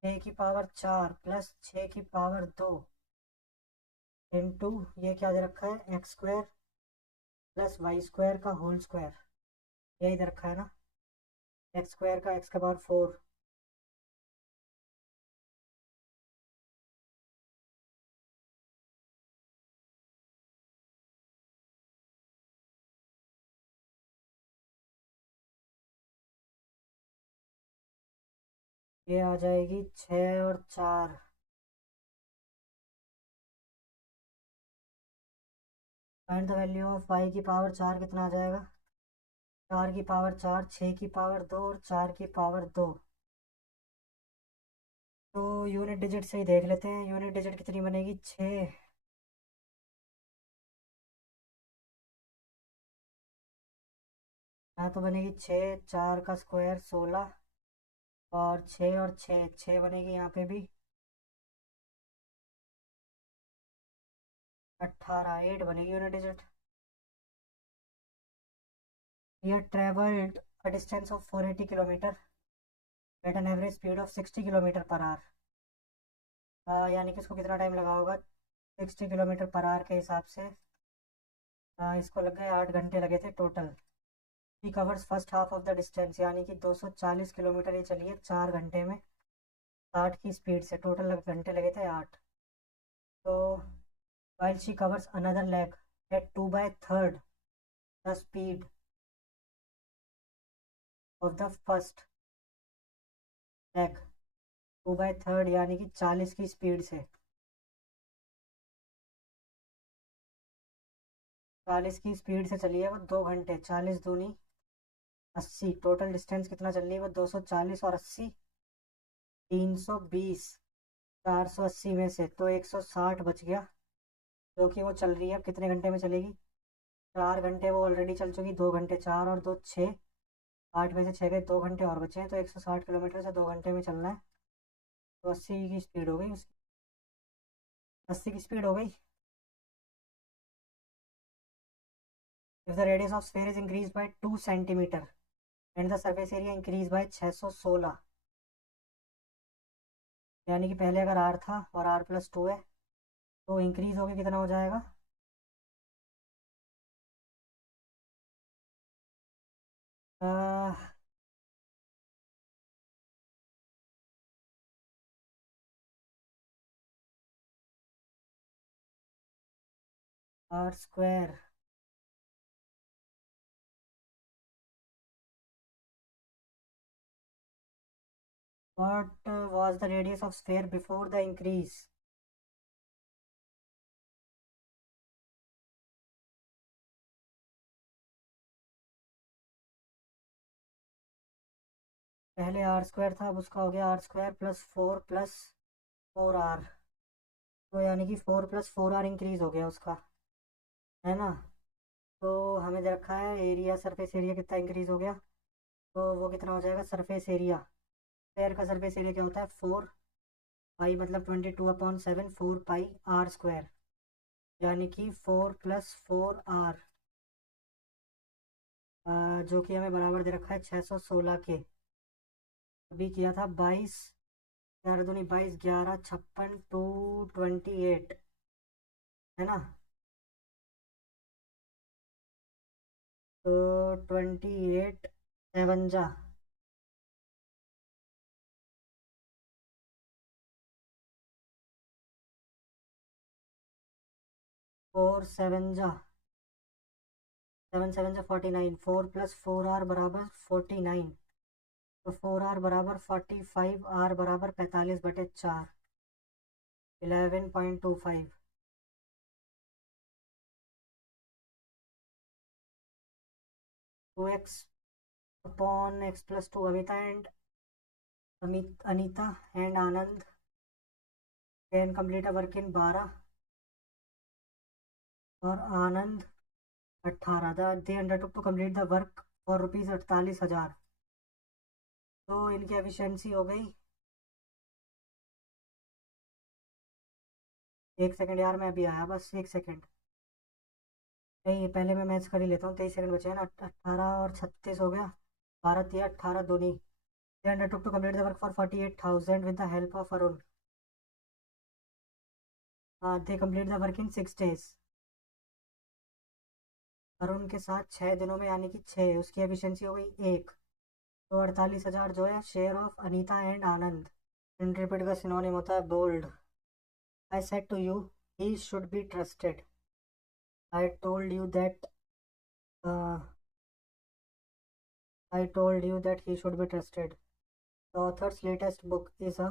6 की पावर 4 प्लस 6 की पावर 2 इंटू ये क्या दे रखा है, x square plus y square का होल स्क्वायर, यही दे रखा है ना, एक्स स्क्वायर का एक्स का पावर 4। ये आ जाएगी 6 और 4। Find the value of y की पावर 4 कितना आ जाएगा, 4 की पावर 4, 6 की पावर 2 और 4 की पावर 2। तो यूनिट डिजिट से ही देख लेते हैं, यूनिट डिजिट कितनी बनेगी, 6। यहाँ तो बनेगी 6, 4 का स्क्वायर 16, और 6 और 6, 6 बनेगी यहाँ पे भी 18, 8 बनेगी यूनिट डिजिट। यह travelled a distance of 480 kilometre at an average speed of 60 kilometre per hour. यानी कि इसको कितना टाइम लगा होगा 60 किलोमीटर पर आवर के हिसाब से। इसको लग गए 8 घंटे लगे थे total. He covers first half of the distance, यानी कि 240 किलोमीटर ये चली है 4 घंटे में 60 की स्पीड से। टोटल घंटे लगे थे 8। तो while she covers another leg at 2/3 the speed of the first leg, 2/3 यानी कि 40 की स्पीड से। 40 की स्पीड से चली है वो 2 घंटे, 40 दूनी 80। टोटल डिस्टेंस कितना चल रही है वो 240 और 80, 320। 480 में से तो 160 बच गया, जो कि वो चल रही है। अब कितने घंटे में चलेगी? 4 घंटे वो ऑलरेडी चल चुकी। 2 घंटे, 4 और 2 6, 8 में से 6 गए, 2 घंटे और बचे हैं। तो 160 किलोमीटर से 2 घंटे में चलना है। तो 80 की स्पीड हो गई उसकी, 80 की स्पीड हो गई। If the radius of sphere is increase by 2 centimetre and the surface area increase by 616, यानी कि पहले अगर आर था और r+2 है तो इंक्रीज होके कितना हो जाएगा? r²। what was the radius of sphere before the increase? पहले r² था, अब उसका हो गया r²+4+4r। तो यानी कि 4+4r इंक्रीज हो गया उसका, है ना। तो हमें दे रखा है एरिया, सरफेस एरिया कितना इंक्रीज हो गया। तो वो कितना हो जाएगा सरफेस एरिया? स्फेयर का सरफेस एरिया क्या होता है? 4 पाई, मतलब 22/7, 4 पाई r², यानी कि 4+4r, जो कि हमें बराबर दे रखा है 616 के। अभी किया था 22, 4 दूनी 22, 11, 56, 228, है ना। तो 28 सेवन जा, 4 7 जा, 7 7 जा 49, 4+4r बराबर 49। तो 4r बराबर 45, r बराबर 45/4, 11.25। 2x/x+2। Anita and Anand can complete a work in 12 और Anand 18। They undertook to complete the work for ₹48,000। तो इनकी एफिशिएंसी हो गई। एक सेकंड यार, मैं अभी आया, बस एक सेकंड। नहीं, पहले मैं मैच कर ही लेता हूँ। 23 सेकंड बचे हैं ना। 18 और 36 हो गया, 12 3 18 दूनी। They undertook to complete the work for 48,000 with the help of Arun. They complete the work in 6 days। Arun के साथ 6 दिनों में, यानी कि 6। उसकी एफिशिएंसी हो गई 1। तो 48,000 जो है share of Anita and Anand. Interpret का सिनोनिम होता है bold. I said to you he should be trusted. I told you that I told you that he should be trusted. The author's latest book is a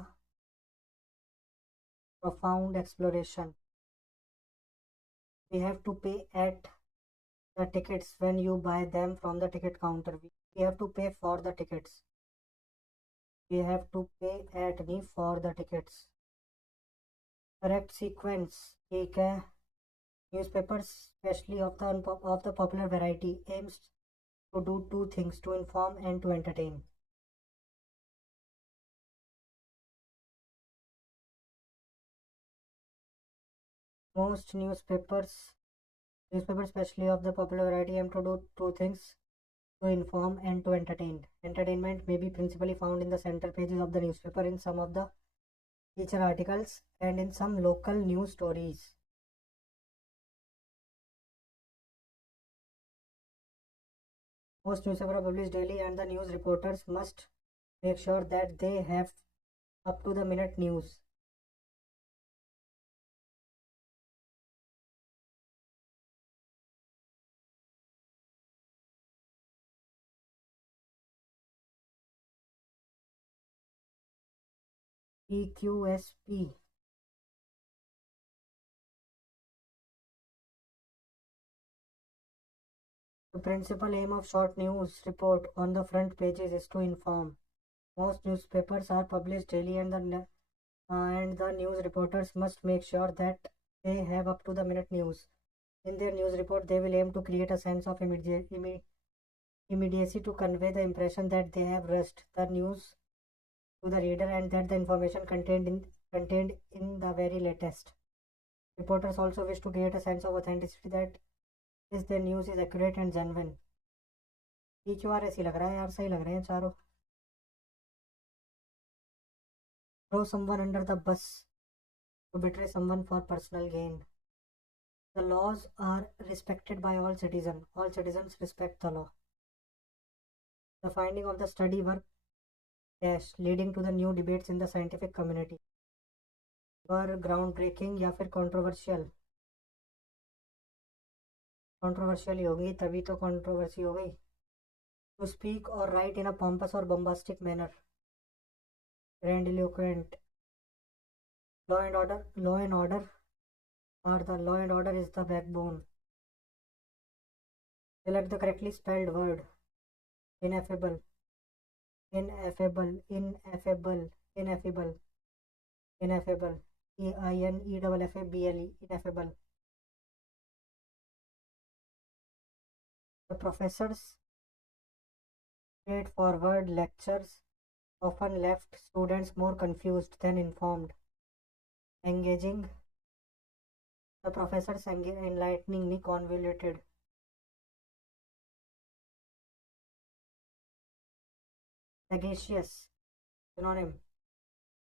profound exploration. We have to pay at the tickets when you buy them from the ticket counter. We have to pay for the tickets. We have to pay at me for the tickets. Correct sequence. ठीक है. Newspapers, especially of the popular variety, aims to do two things: to inform and to entertain. Most newspapers, especially of the popular variety, aim to do two things: to inform and to entertain. Entertainment may be principally found in the center pages of the newspaper, in some of the feature articles, and in some local news stories. Most newspapers are published daily, and the news reporters must make sure that they have up to the minute news. EQSP. The principal aim of short news report on the front pages is to inform. Most newspapers are published daily, and the news reporters must make sure that they have up to the minute news. In their news report, they will aim to create a sense of immediacy, to convey the impression that they have rushed the news to the reader and that the information contained in the very latest. Reporters also wish to create a sense of authenticity, that is, the news is accurate and genuine. PQR ऐसी लग रहा है यार, सही लग रहे हैं चारों. Throw someone under the bus, to betray someone for personal gain. The laws are respected by all citizens. All citizens respect the law. The finding of the study were dash, leading to the new debates in the scientific community. were groundbreaking या फिर controversial. Controversial ही होगी, तभी तो controversy हो गई. To speak or write in a pompous or bombastic manner. Grandiloquent. Law and order. Law and order is the backbone. Select the correctly spelled word. Ineffable. Ineffable. Ineffable. Ineffable. Ineffable. Ineffable. Ineffable. The professor's straightforward lectures often left students more confused than informed. Engaging. The professor's enlighteningly convoluted. Sagacious. Synonym.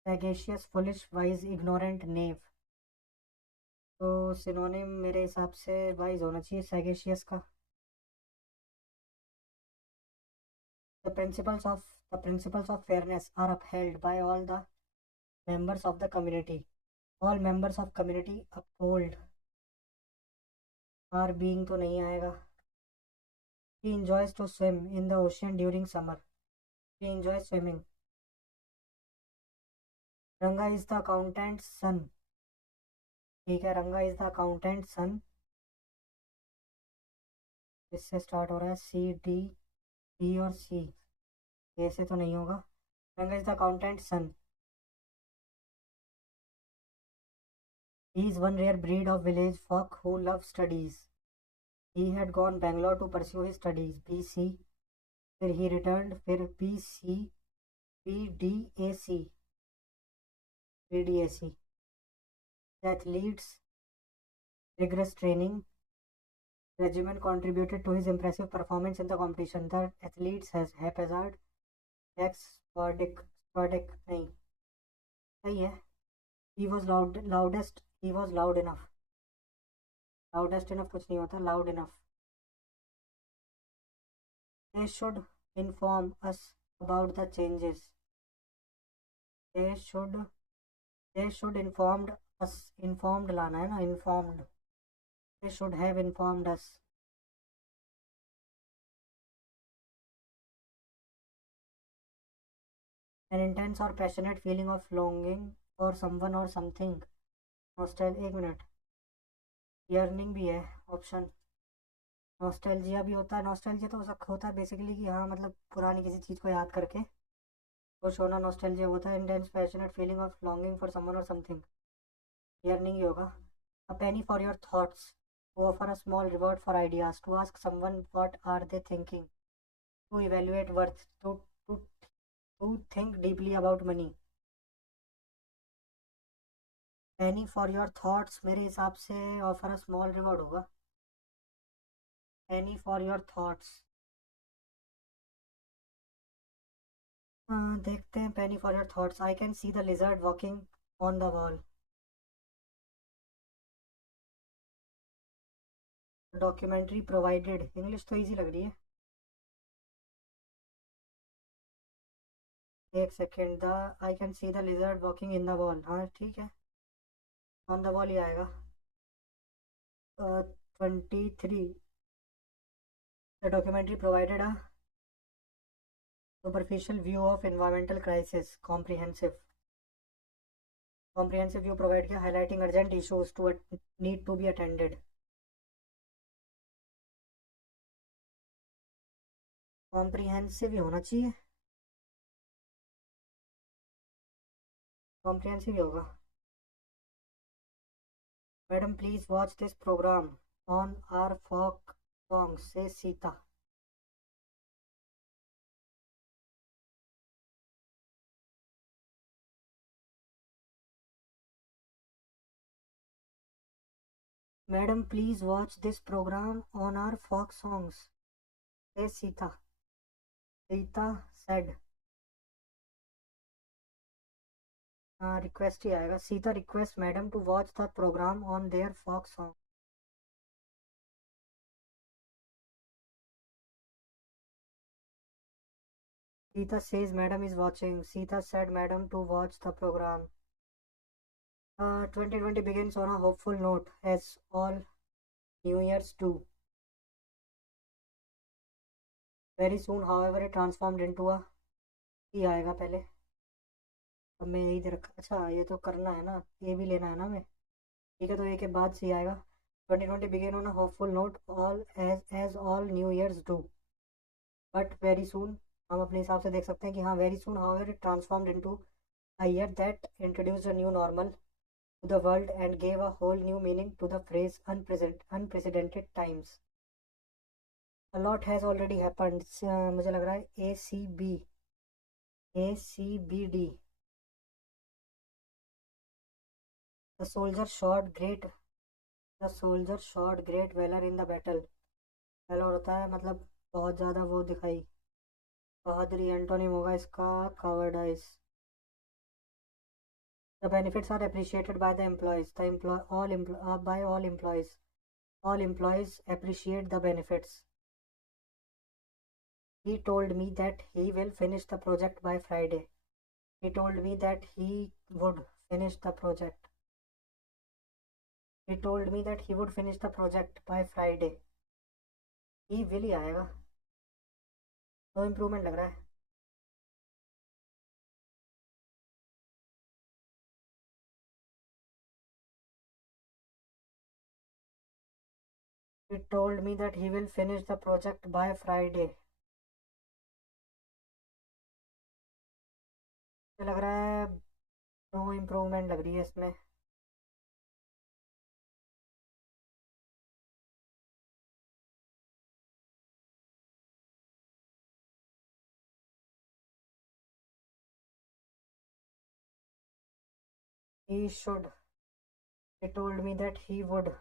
Sagacious, foolish, wise, ignorant, knave. तो सिनोनिम मेरे हिसाब से वाइज होना चाहिए सैगेशियस का. The principles of fairness are upheld by all the members of the community. All members of community uphold. Are being तो नहीं आएगा. He enjoys to swim in the ocean during summer. He enjoys swimming. Ranga is the accountant's son. ठीक है, रंगा इज द अकाउंटेंट सन. इससे स्टार्ट हो रहा है सी डी ई और सी. ए से तो नहीं होगा. Ranga is the accountant son. He is one rare breed of village folk who love studies. He had gone Bangalore to pursue his studies. BC. फिर he returned. फिर BC. BDAC. BDAC. The athletes' rigorous training regimen contributed to his impressive performance in the competition. The athletes has haphazard, sporadic नहीं सही है. He was loudest. He was loud enough. Loudest enough कुछ नहीं होता. Loud enough. They should inform us about the changes. They should informed us. Informed लाना है ना. Informed. They should have informed us. An intense or passionate feeling of longing for someone or something. Nostalgia. एक मिनट. Yearning भी है ऑप्शन. नॉस्टैल्जिया भी होता है. नॉस्टैल्जिया तो होता है बेसिकली कि हाँ मतलब पुरानी किसी चीज़ को याद करके खुश होना नॉस्टैल्जिया होता है. Intense passionate feeling of longing for someone और समथिंग. yearning ही होगा. A penny for your thoughts. To offer a small reward for ideas. To ask someone what are they thinking. to evaluate worth, to think deeply about money. Penny for your thoughts मेरे हिसाब से ऑफर अ स्मॉल रिवॉर्ड होगा. Penny for your thoughts. देखते हैं. Penny for your thoughts. I can see the lizard walking on the wall. Documentary provided. English तो इजी लग रही है. एक second. The I can see the lizard walking in the wall. हाँ ठीक है. ऑन द वॉल ही आएगा. 23. The documentary provided a superficial view of environmental crisis. Comprehensive view provide किया, highlighting urgent issues to need to be attended. Comprehensive ही होना चाहिए. कॉम्प्रिहेंसिव ही होगा. Madam please watch this programme on our folk song से Sita. Madam please watch this programme on our folk songs says Sita. Sita said. Request ही आएगा. Sita request madam to watch the programme on their folk song. Sita says madam is watching. Sita said madam to watch the programme. 2020 begins on a hopeful note as all New Year's do. Very soon, however, it transformed into a. ही आएगा पहले. अब मैं यही दे रखा. अच्छा ये तो करना है ना, ये भी लेना है ना मैं. ठीक है तो एक के बाद से आएगा. 2020 began on a hopeful note all as all New Year's do. But very soon हम अपने हिसाब से देख सकते हैं कि हाँ very soon however it transformed into a year that introduced a new normal to the world and gave a whole new meaning to the phrase unprecedented times. A lot has already happened. मुझे लग रहा है ACBD. The soldier showed great valor in the battle. valor होता है मतलब बहुत ज़्यादा वो दिखाई. बहादुरी. एंटोनिम होगा इसका cowardice. The benefits are appreciated by the employees. By all employees. All employees appreciate the benefits. He told me that he will finish the project by Friday. He told me that he would finish the project. He told me that he would finish the project by Friday. He will ही आएगा. No improvement लग रहा है. He told me that he will finish the project by Friday. मुझे लग रहा है नो इम्प्रूवमेंट लग रही है इसमें. He should. He told me that he would.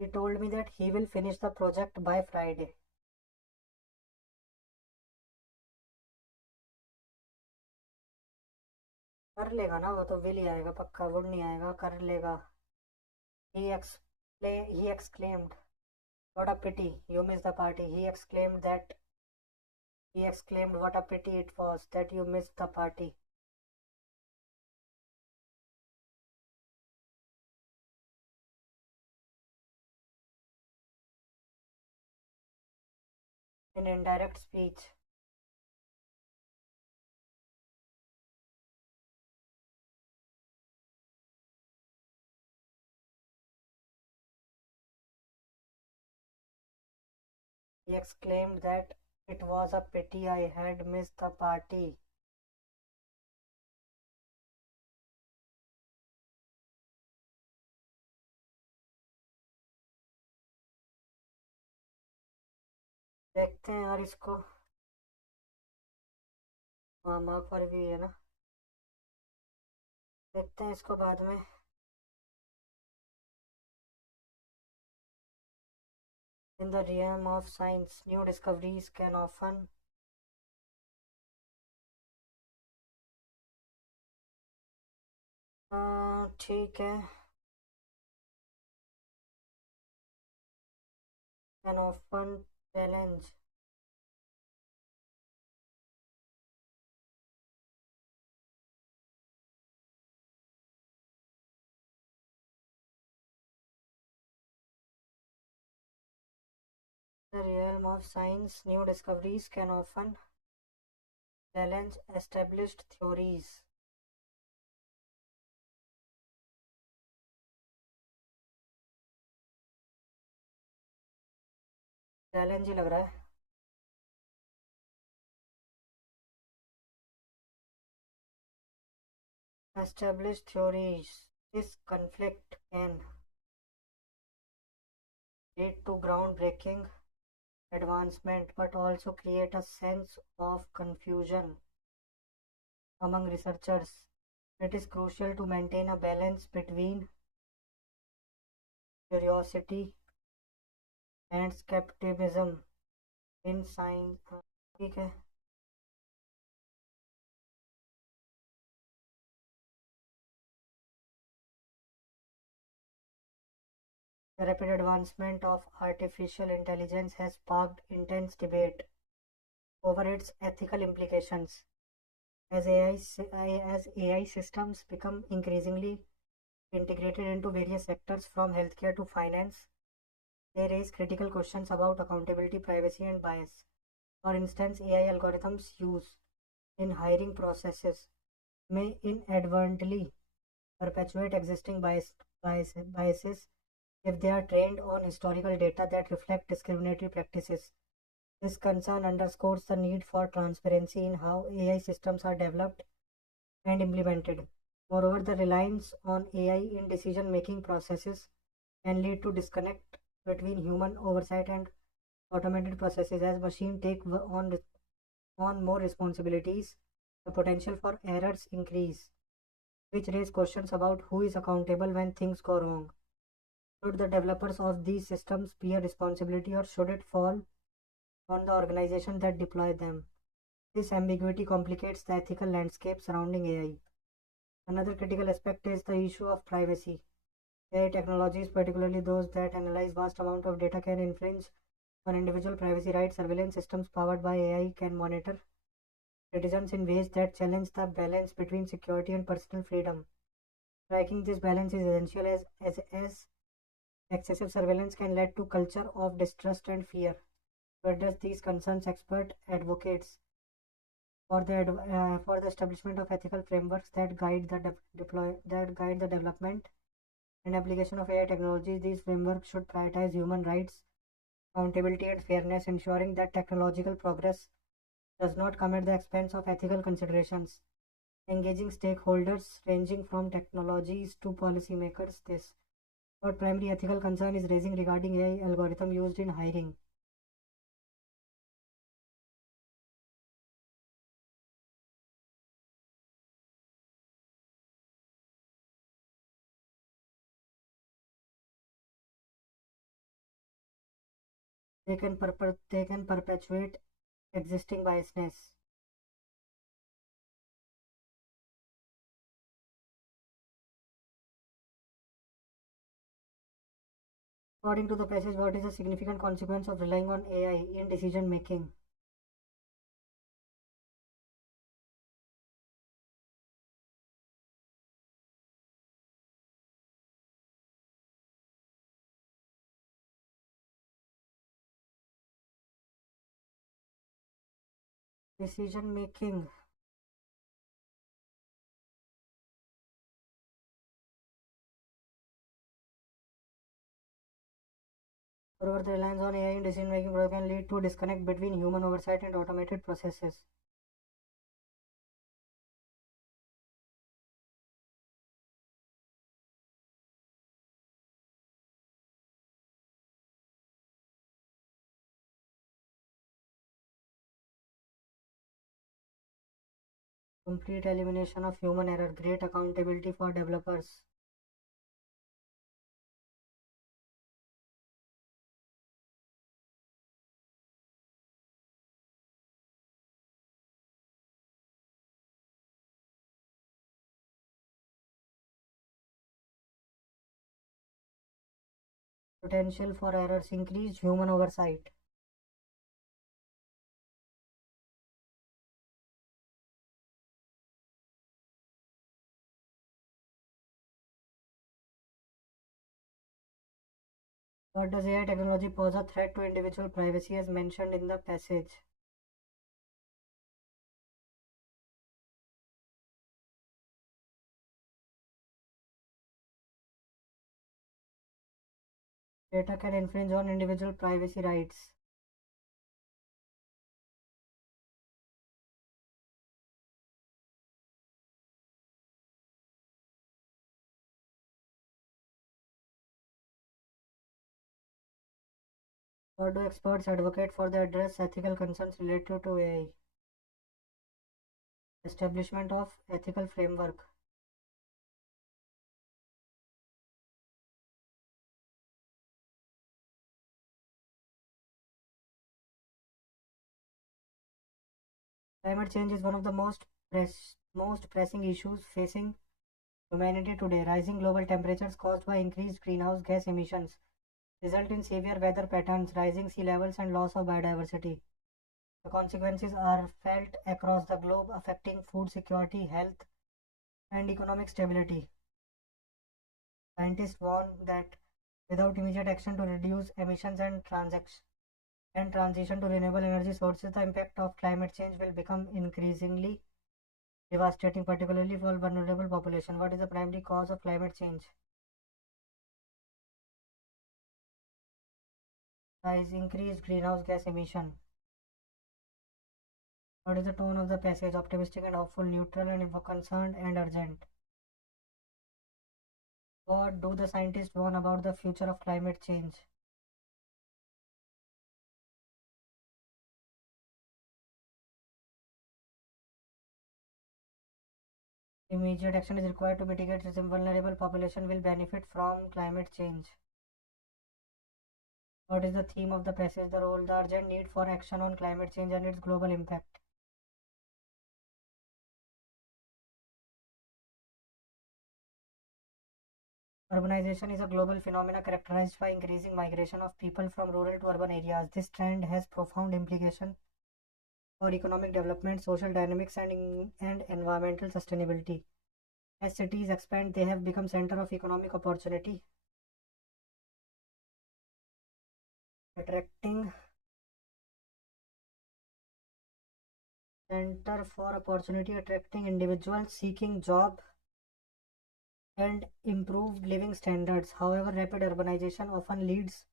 He told me that he will finish the project by Friday. कर लेगा ना वो तो. विल ही आएगा पक्का. वुड नहीं आएगा. कर लेगा. He exclaimed, "What a pity! You missed the party." He exclaimed, "What a pity it was that you missed the party." In indirect speech. He exclaimed that It was a pity I had missed the party. देखते हैं यार इसको। हाँ, मार्क पर भी है ना। देखते हैं इसको बाद में। In the realm of science, new discoveries can often ठीक है। Can often challenge the realm of science. New discoveries can often challenge established theories. Challenge ही लग रहा है। Established theories. This conflict can lead to groundbreaking advancement but also create a sense of confusion among researchers. It is crucial to maintain a balance between curiosity and skepticism in science. ठीक है। The rapid advancement of artificial intelligence has sparked intense debate over its ethical implications. As AI systems become increasingly integrated into various sectors from healthcare to finance, they raise critical questions about accountability, privacy, and bias. For instance, AI algorithms used in hiring processes may inadvertently perpetuate existing biases if they are trained on historical data that reflect discriminatory practices. This concern underscores the need for transparency in how AI systems are developed and implemented. Moreover, the reliance on AI in decision making processes can lead to disconnect between human oversight and automated processes. As machines take on more responsibilities, the potential for errors increase, which raise questions about who is accountable when things go wrong. Should the developers of these systems bear responsibility or should it fall on the organization that deploy them? This ambiguity complicates the ethical landscape surrounding AI. Another critical aspect is the issue of privacy. AI technologies, particularly those that analyze vast amounts of data, can infringe on individual privacy rights. Surveillance systems powered by AI can monitor citizens in ways that challenge the balance between security and personal freedom. Striking this balance is essential as excessive surveillance can lead to culture of distrust and fear. To address these concerns, expert advocates for the establishment of ethical frameworks that guide the development and application of AI technologies. These frameworks should prioritize human rights, accountability, and fairness, ensuring that technological progress does not come at the expense of ethical considerations. Engaging stakeholders ranging from technologies to policymakers. This what primary ethical concern is raising regarding AI algorithm used in hiring. They can perpetuate existing biasness. According to the passage, what is the significant consequence of relying on AI in decision making? Decision making. Moreover, the reliance on AI in decision-making can lead to a disconnect between human oversight and automated processes. Complete elimination of human error, great accountability for developers. Potential for errors, increased human oversight. What does AI technology pose a threat to individual privacy as mentioned in the passage? Data can infringe on individual privacy rights. What do experts advocate for the address ethical concerns related to AI? Establishment of ethical framework. Climate change is one of the most pressing issues facing humanity today. Rising global temperatures caused by increased greenhouse gas emissions result in severe weather patterns, rising sea levels, and loss of biodiversity. The consequences are felt across the globe, affecting food security, health, and economic stability. Scientists warn that without immediate action to reduce emissions and transition to renewable energy sources, the impact of climate change will become increasingly devastating, particularly for vulnerable population. What is the primary cause of climate change? Rise increased greenhouse gas emission. What is the tone of the passage? Optimistic and hopeful, neutral and concerned and urgent. What do the scientists warn about the future of climate change? Immediate action is required to mitigate this. Vulnerable population will benefit from climate change. What is the theme of the passage? The urgent need for action on climate change and its global impact. Urbanization is a global phenomenon characterized by increasing migration of people from rural to urban areas. This trend has profound implications for economic development, social dynamics, and environmental sustainability. As cities expand, they have become center of economic opportunity, attracting center for opportunity, attracting individuals seeking job and improved living standards. However, rapid urbanization often leads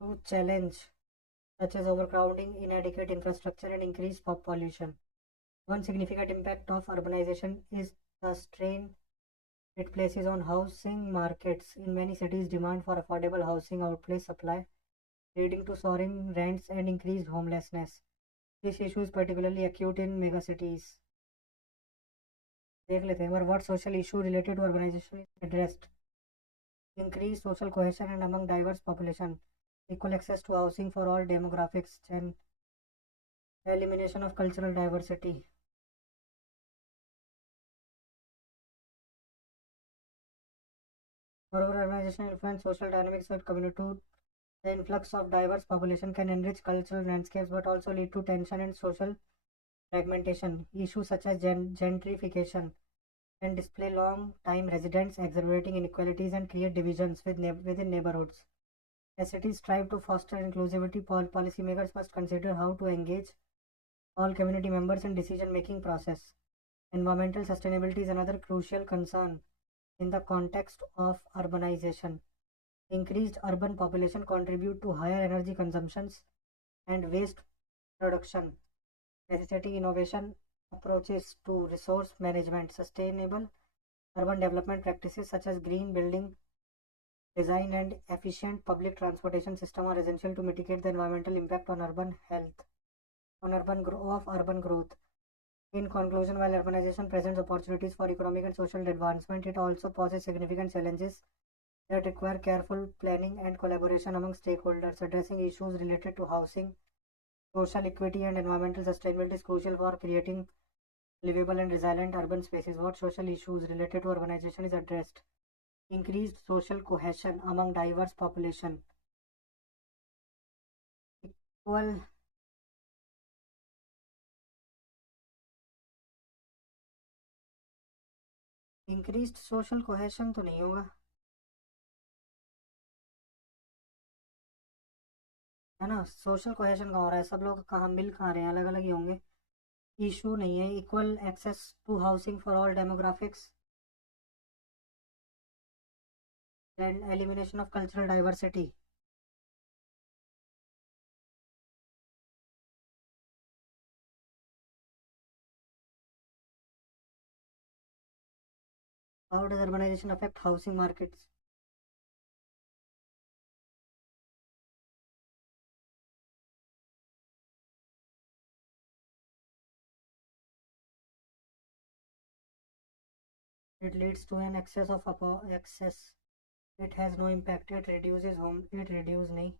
to challenge such as overcrowding, inadequate infrastructure, and increased pop pollution. One significant impact of urbanization is the strain it places on housing markets. In many cities, demand for affordable housing outpaces supply, leading to soaring rents and increased homelessness. This issue is particularly acute in megacities. देख लेते हैं और what social issue related to urbanization is addressed. Increased social cohesion and among diverse population, equal access to housing for all demographics, and elimination of cultural diversity. Moreover, urbanization influence social dynamics of community. The influx of diverse population can enrich cultural landscapes but also lead to tension and social fragmentation. Issues such as gentrification can display long-time residents, exacerbating inequalities and create divisions within neighborhoods. As cities strive to foster inclusivity, policymakers must consider how to engage all community members in decision-making process. Environmental sustainability is another crucial concern in the context of urbanization. Increased urban population contribute to higher energy consumptions and waste production, necessitating innovation approaches to resource management. Sustainable urban development practices such as green building design and efficient public transportation system are essential to mitigate the environmental impact on urban health, of urban growth. In conclusion, while urbanization presents opportunities for economic and social advancement, it also poses significant challenges that require careful planning and collaboration among stakeholders. Addressing issues related to housing, social equity, and environmental sustainability is crucial for creating livable and resilient urban spaces. What social issues related to urbanization is addressed? Increased social cohesion among diverse population. Equal increased social cohesion तो नहीं होगा, है ना। सोशल कोहेशन कहाँ हो रहा है, सब लोग कहाँ मिल कहाँ रहे हैं, अलग अलग ही होंगे। इशू नहीं है। Equal access to housing for all demographics and elimination of cultural diversity. How does urbanisation affect housing markets? It leads to an excess of excess. It has no impact. It reduces home. It reduces नहीं.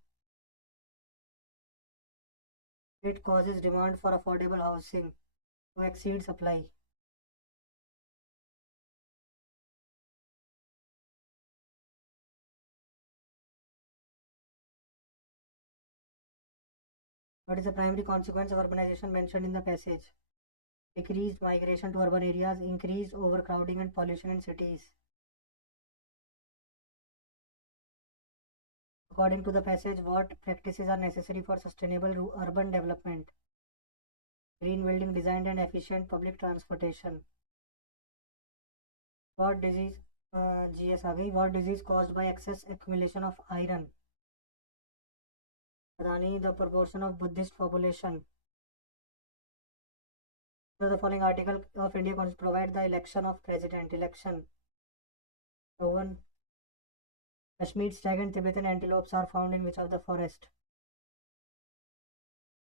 It causes demand for affordable housing to exceed supply. What is the primary consequence of urbanization mentioned in the passage? Decreased migration to urban areas, increased overcrowding and pollution in cities. According to the passage, what practices are necessary for sustainable urban development? Green building design and efficient public transportation. What disease? GS आ गई. What disease caused by excess accumulation of iron? Adani, the proportion of Buddhist population. So the following article of India Constitution provide the election of president. Election. One. Kashmir stag and Tibetan antelopes are found in which of the forest?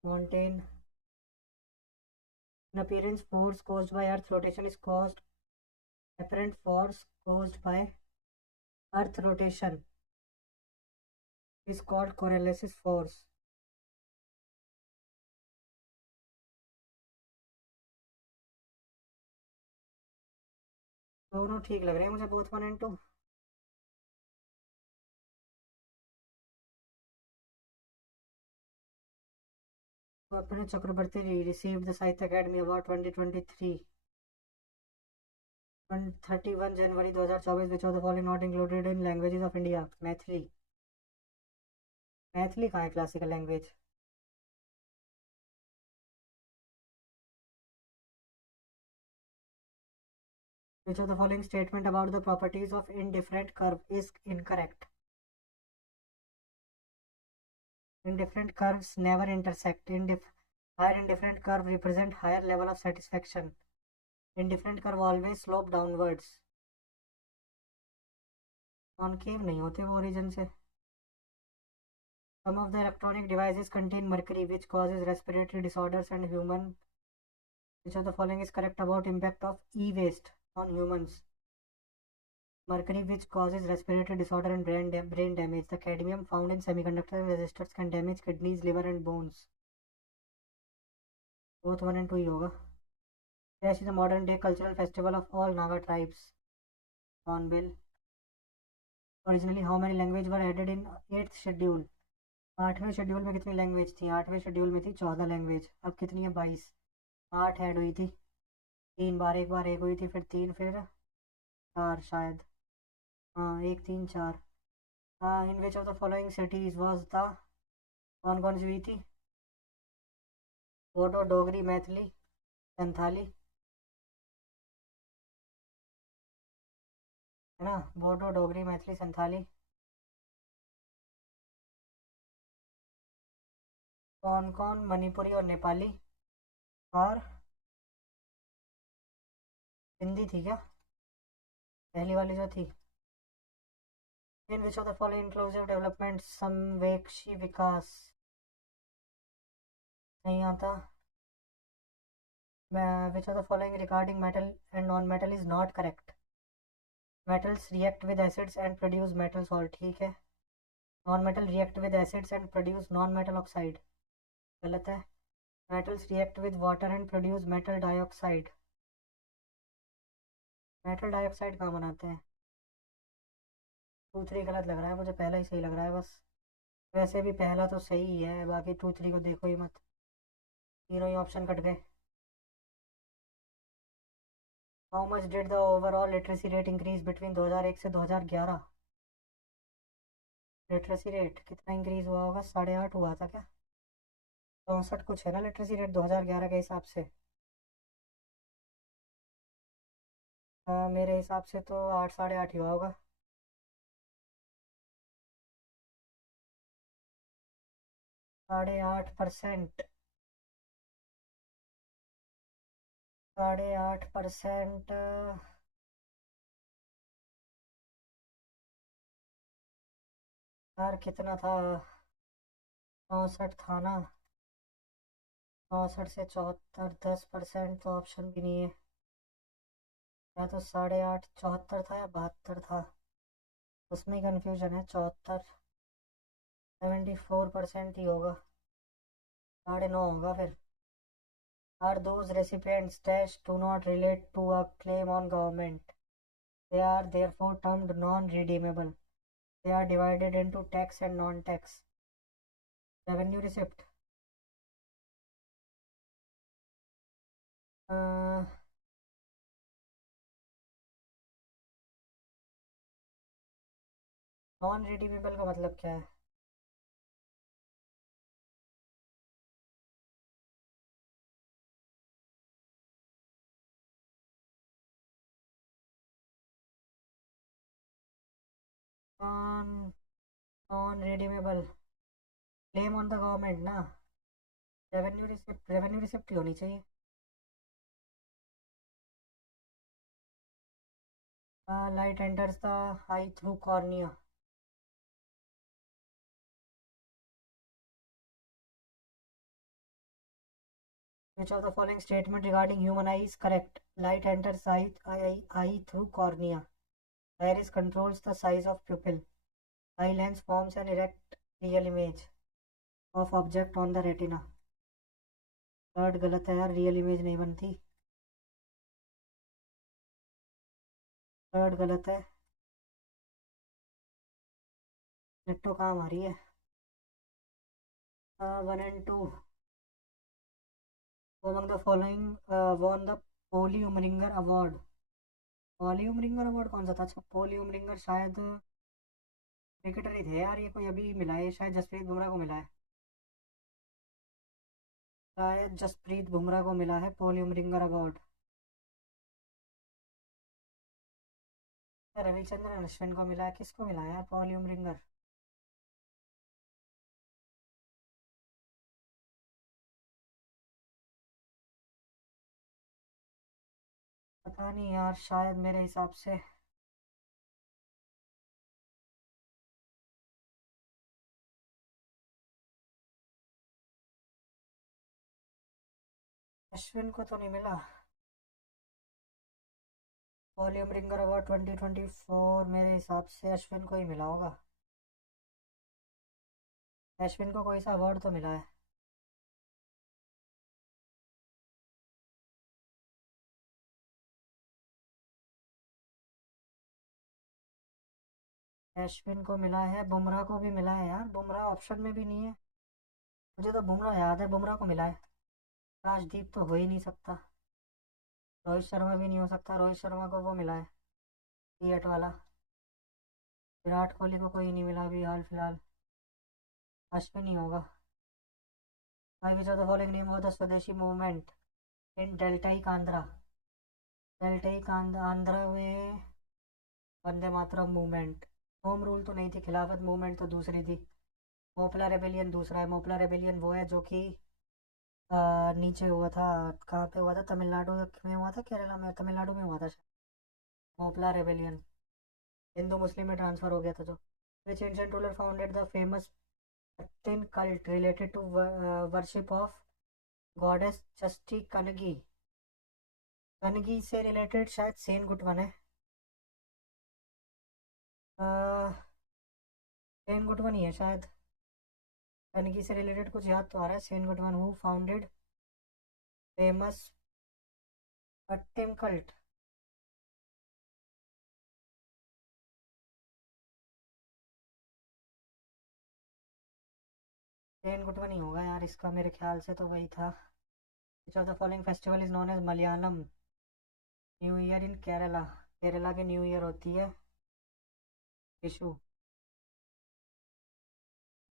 Mountain. In appearance, force caused by Earth rotation is caused. Apparent force caused by Earth rotation is called Coriolis force. दोनों ठीक लग रहे हैं मुझे, both 1 and 2. Apurva Chakrabarti received the Sahitya Academy Award 2023 on 31 January 2024. Which of the following not included in languages of India? Maithili. Maithili कहाँ है classical language? Which of the following statement about the properties of indifferent curve is incorrect? Indifferent curves never intersect. Higher indifferent curve represent higher level of satisfaction. Indifferent curve always slope downwards. Concave नहीं होते वो origin से. Some of the electronic devices contain mercury, which causes respiratory disorders and human. Which of the following is correct about impact of e-waste on humans? Mercury, which causes respiratory disorder and brain damage. The cadmium found in semiconductor resistors can damage kidneys, liver and bones. Both 1 and 2 ही होगा. This is a modern day cultural festival of all Naga tribes. Hornbill. Originally, how many languages were added in 8th schedule? 8वें शेड्यूल में कितनी लैंग्वेज थी? 8वें शेड्यूल में थी 14 लैंग्वेज. अब कितनी है? 22. 8 ऐड हुई थी 3 बार, एक बार एक हुई थी, फिर 3, फिर 4 शायद. हाँ, 1 3 4. In which of the following cities was the, कौन कौन सी हुई थी? बोडो, डोगरी, मैथिली, संथाली, है ना. बोडो, डोगरी, मैथिली, संथाली. कौन कौन? मणिपुरी और नेपाली और हिंदी थी क्या पहली वाली जो थी? In which of the following inclusive development समवेक्षी विकास नहीं आता। Which of the following regarding metal and non metal is not correct. Metals react with acids and produce metal salt, ठीक है। Non metal react with acids and produce non metal oxide, गलत है। Metals react with water and produce metal dioxide, metal dioxide कहाँ बनाते हैं? 2 3 गलत लग रहा है मुझे, पहला ही सही लग रहा है बस। वैसे भी पहला तो सही ही है, बाकी 2 3 को देखो ही मत, तीनों ही ऑप्शन कट गए। How much did the overall literacy rate increase between 2001 से 2011? लिटरेसी रेट कितना इंक्रीज हुआ होगा? 8.5 हुआ था क्या? 64 कुछ है ना लिटरेसी रेट 2011 के हिसाब से। मेरे हिसाब से तो 8 8.5 ही हुआ होगा। 8.5%। 8.5%। यार कितना था? 64 था ना? 64 से 74 10% तो ऑप्शन भी नहीं है। या तो 8.5 74 था या 72 था, उसमें ही कन्फ्यूजन है। 74 74% ही होगा, 9.5 होगा फिर। Are those recipients dash do not relate to a claim on government? They are therefore termed non-redeemable. They are divided into tax and non-tax. Revenue receipt. Non redeemable का मतलब क्या है? Non non redeemable, claim on the government ना। रेवेन्यू रिसिप्ट ही होनी चाहिए। Light enters the I through cornea. Which of the following statement regarding human eye is correct? Light enters eye through cornea. Iris controls the size of pupil. Eye lens forms an erect real image of object on the retina. Third गलत है यार, रियल इमेज नहीं बनती। थर्ड गलत है। नेटो कहाँ हमारी है? 1 and 2। Among the following won the Polly Umrigar award. Polly Umrigar award कौन सा था? अच्छा, पोली उमरिंगर शायद क्रिकेटर ही थे यार, ये कोई अभी मिला है, शायद जसप्रीत बुमराह को मिला है। शायद जसप्रीत बुमराह को मिला है पोली उमरिंगर अवार्ड। रविचंद्रन अश्विन को मिला है, किसको मिला है यार पॉल यूमरिंगर? पता नहीं यार, शायद मेरे हिसाब से अश्विन को तो नहीं मिला। पॉल यूमरिंगर अवार्ड 2024 मेरे हिसाब से अश्विन को ही मिला होगा। अश्विन को कोई सा अवार्ड तो मिला है। अश्विन को मिला है, बुमराह को भी मिला है यार, बुमराह ऑप्शन में भी नहीं है। मुझे तो बुमराह याद है, बुमराह को मिला है। राजदीप तो हो ही नहीं सकता। रोहित शर्मा भी नहीं हो सकता, रोहित शर्मा को वो मिला है पीएट वाला। विराट कोहली को कोई नहीं मिला अभी हाल फिलहाल। अश्विन ही होगा। भाई which of the following name of the Swadeshi movement in deltaic Andhra? Deltaic Andhra में Vande Mataram movement. Home rule तो नहीं थी, खिलाफत मूवमेंट तो दूसरी थी। मोपला रेबेलियन दूसरा है। मोपला रेबेलियन वो है जो कि नीचे हुआ था। कहाँ पे हुआ था? तमिलनाडु में हुआ था, केरला में, तमिलनाडु में हुआ था शायद। मोपला रेबेलियन हिंदू मुस्लिम में ट्रांसफर हो गया था जो। Which ancient ruler founded the famous Bhaktin cult related to worship of goddess Chasti Kanagi? Kannagi से रिलेटेड शायद सेन गुटवन है। सेन गुटवन ही है शायद। कनगी से रिलेटेड कुछ याद तो आ रहा है। Senguttuvan who founded famous Pattini cult. Senguttuvan ही होगा यार इसका, मेरे ख्याल से तो वही था। Which of the following festival is known as Malayalam new year in Kerala? Kerala की न्यू ईयर होती है Vishu.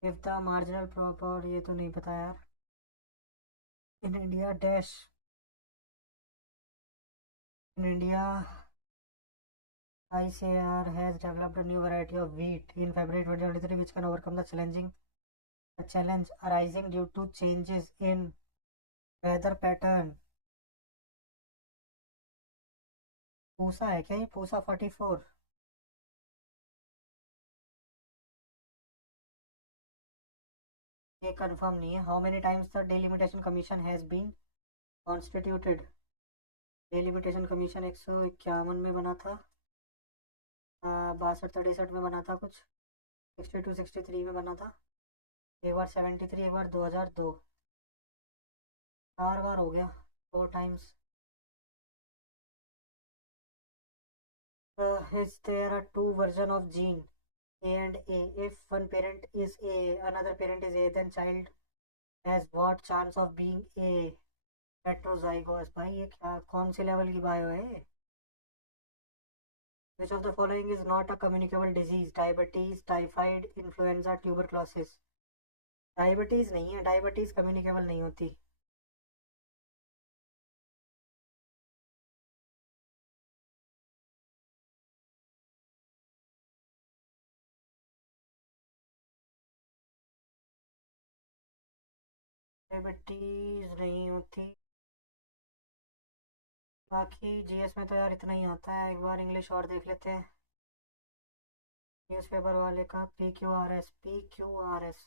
If the marginal proper, ये तो नहीं पता यार। In India dash in India ICAR has developed a new variety of wheat in February 2023 which can overcome the challenge arising due to changes in weather pattern. Pusa है क्या ये? पूसा 44? ये कंफर्म नहीं है। How many times the delimitation commission has been constituted? Delimitation commission 151 में बना था, 62 63 में बना था, कुछ 62 63 में बना था, एक बार 73, एक बार 2002। 4 बार हो गया, 4 times. Is there are two version of gene A and A? If one parent is A, another parent is A, then child has what chance of being A? Heterozygous? भाई ये क्या, कौन सी लेवल की बायो है? Which of the following is not a communicable disease? Diabetes, typhoid, influenza, tuberculosis? Diabetes नहीं है, डायबिटीज कम्युनिकेबल नहीं होती। डायबिटीज नहीं होती। बाकी जीएस में तो यार इतना ही आता है। एक बार इंग्लिश और देख लेते हैं न्यूज़पेपर वाले का। PQRS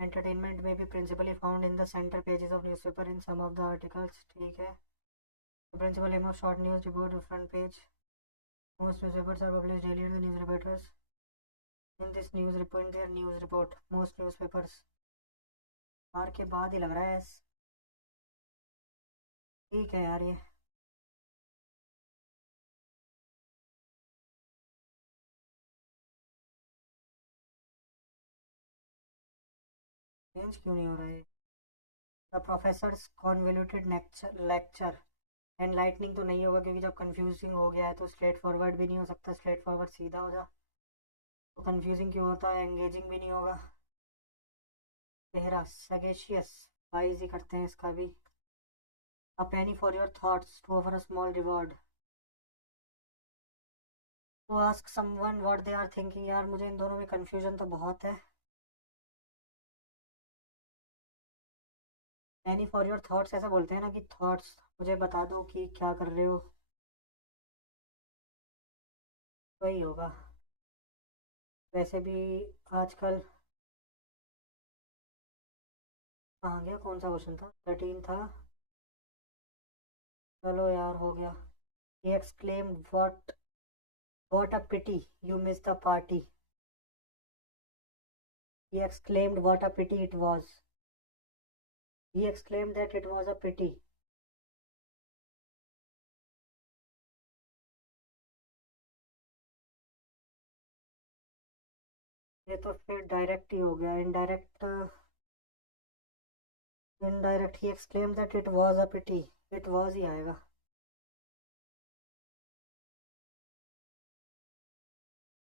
एंटरटेनमेंट में भी principally found in the centre pages of newspaper in some of the articles. ठीक है। Principal aim of short news report front page. Most newspapers are publish daily in the news reporters in this news report, in their news report. Most newspapers are के बाद ही लग रहा है। ठीक है यार, ये चेंज क्यों नहीं हो रहा है? The professors convoluted lecture enlightening तो नहीं होगा क्योंकि जब कंफ्यूजिंग हो गया है तो स्ट्रेट फॉरवर्ड भी नहीं हो सकता। स्ट्रेट फॉरवर्ड सीधा हो जा तो कंफ्यूजिंग क्यों होता है? एंगेजिंग भी नहीं होगा। चेहरा सगेशियस, वाइज ही करते हैं इसका भी। A penny for your thoughts to offer a small reward. To ask someone what they are thinking. यार मुझे इन दोनों में कंफ्यूजन तो बहुत है। पेनी फॉर योर थॉट्स ऐसा बोलते हैं ना कि थॉट्स, मुझे बता दो कि क्या कर रहे हो, वही होगा। वैसे भी आजकल कहाँ गया? कौन सा क्वेश्चन था? 13 था। चलो यार हो गया। He exclaimed, what a pity you missed the party. He exclaimed what a pity it was. He exclaimed that it was a pity. ये तो फिर डायरेक्ट ही हो गया। इनडायरेक्ट, इनडायरेक्ट ही exclaim that it was a pity, it was ही आएगा।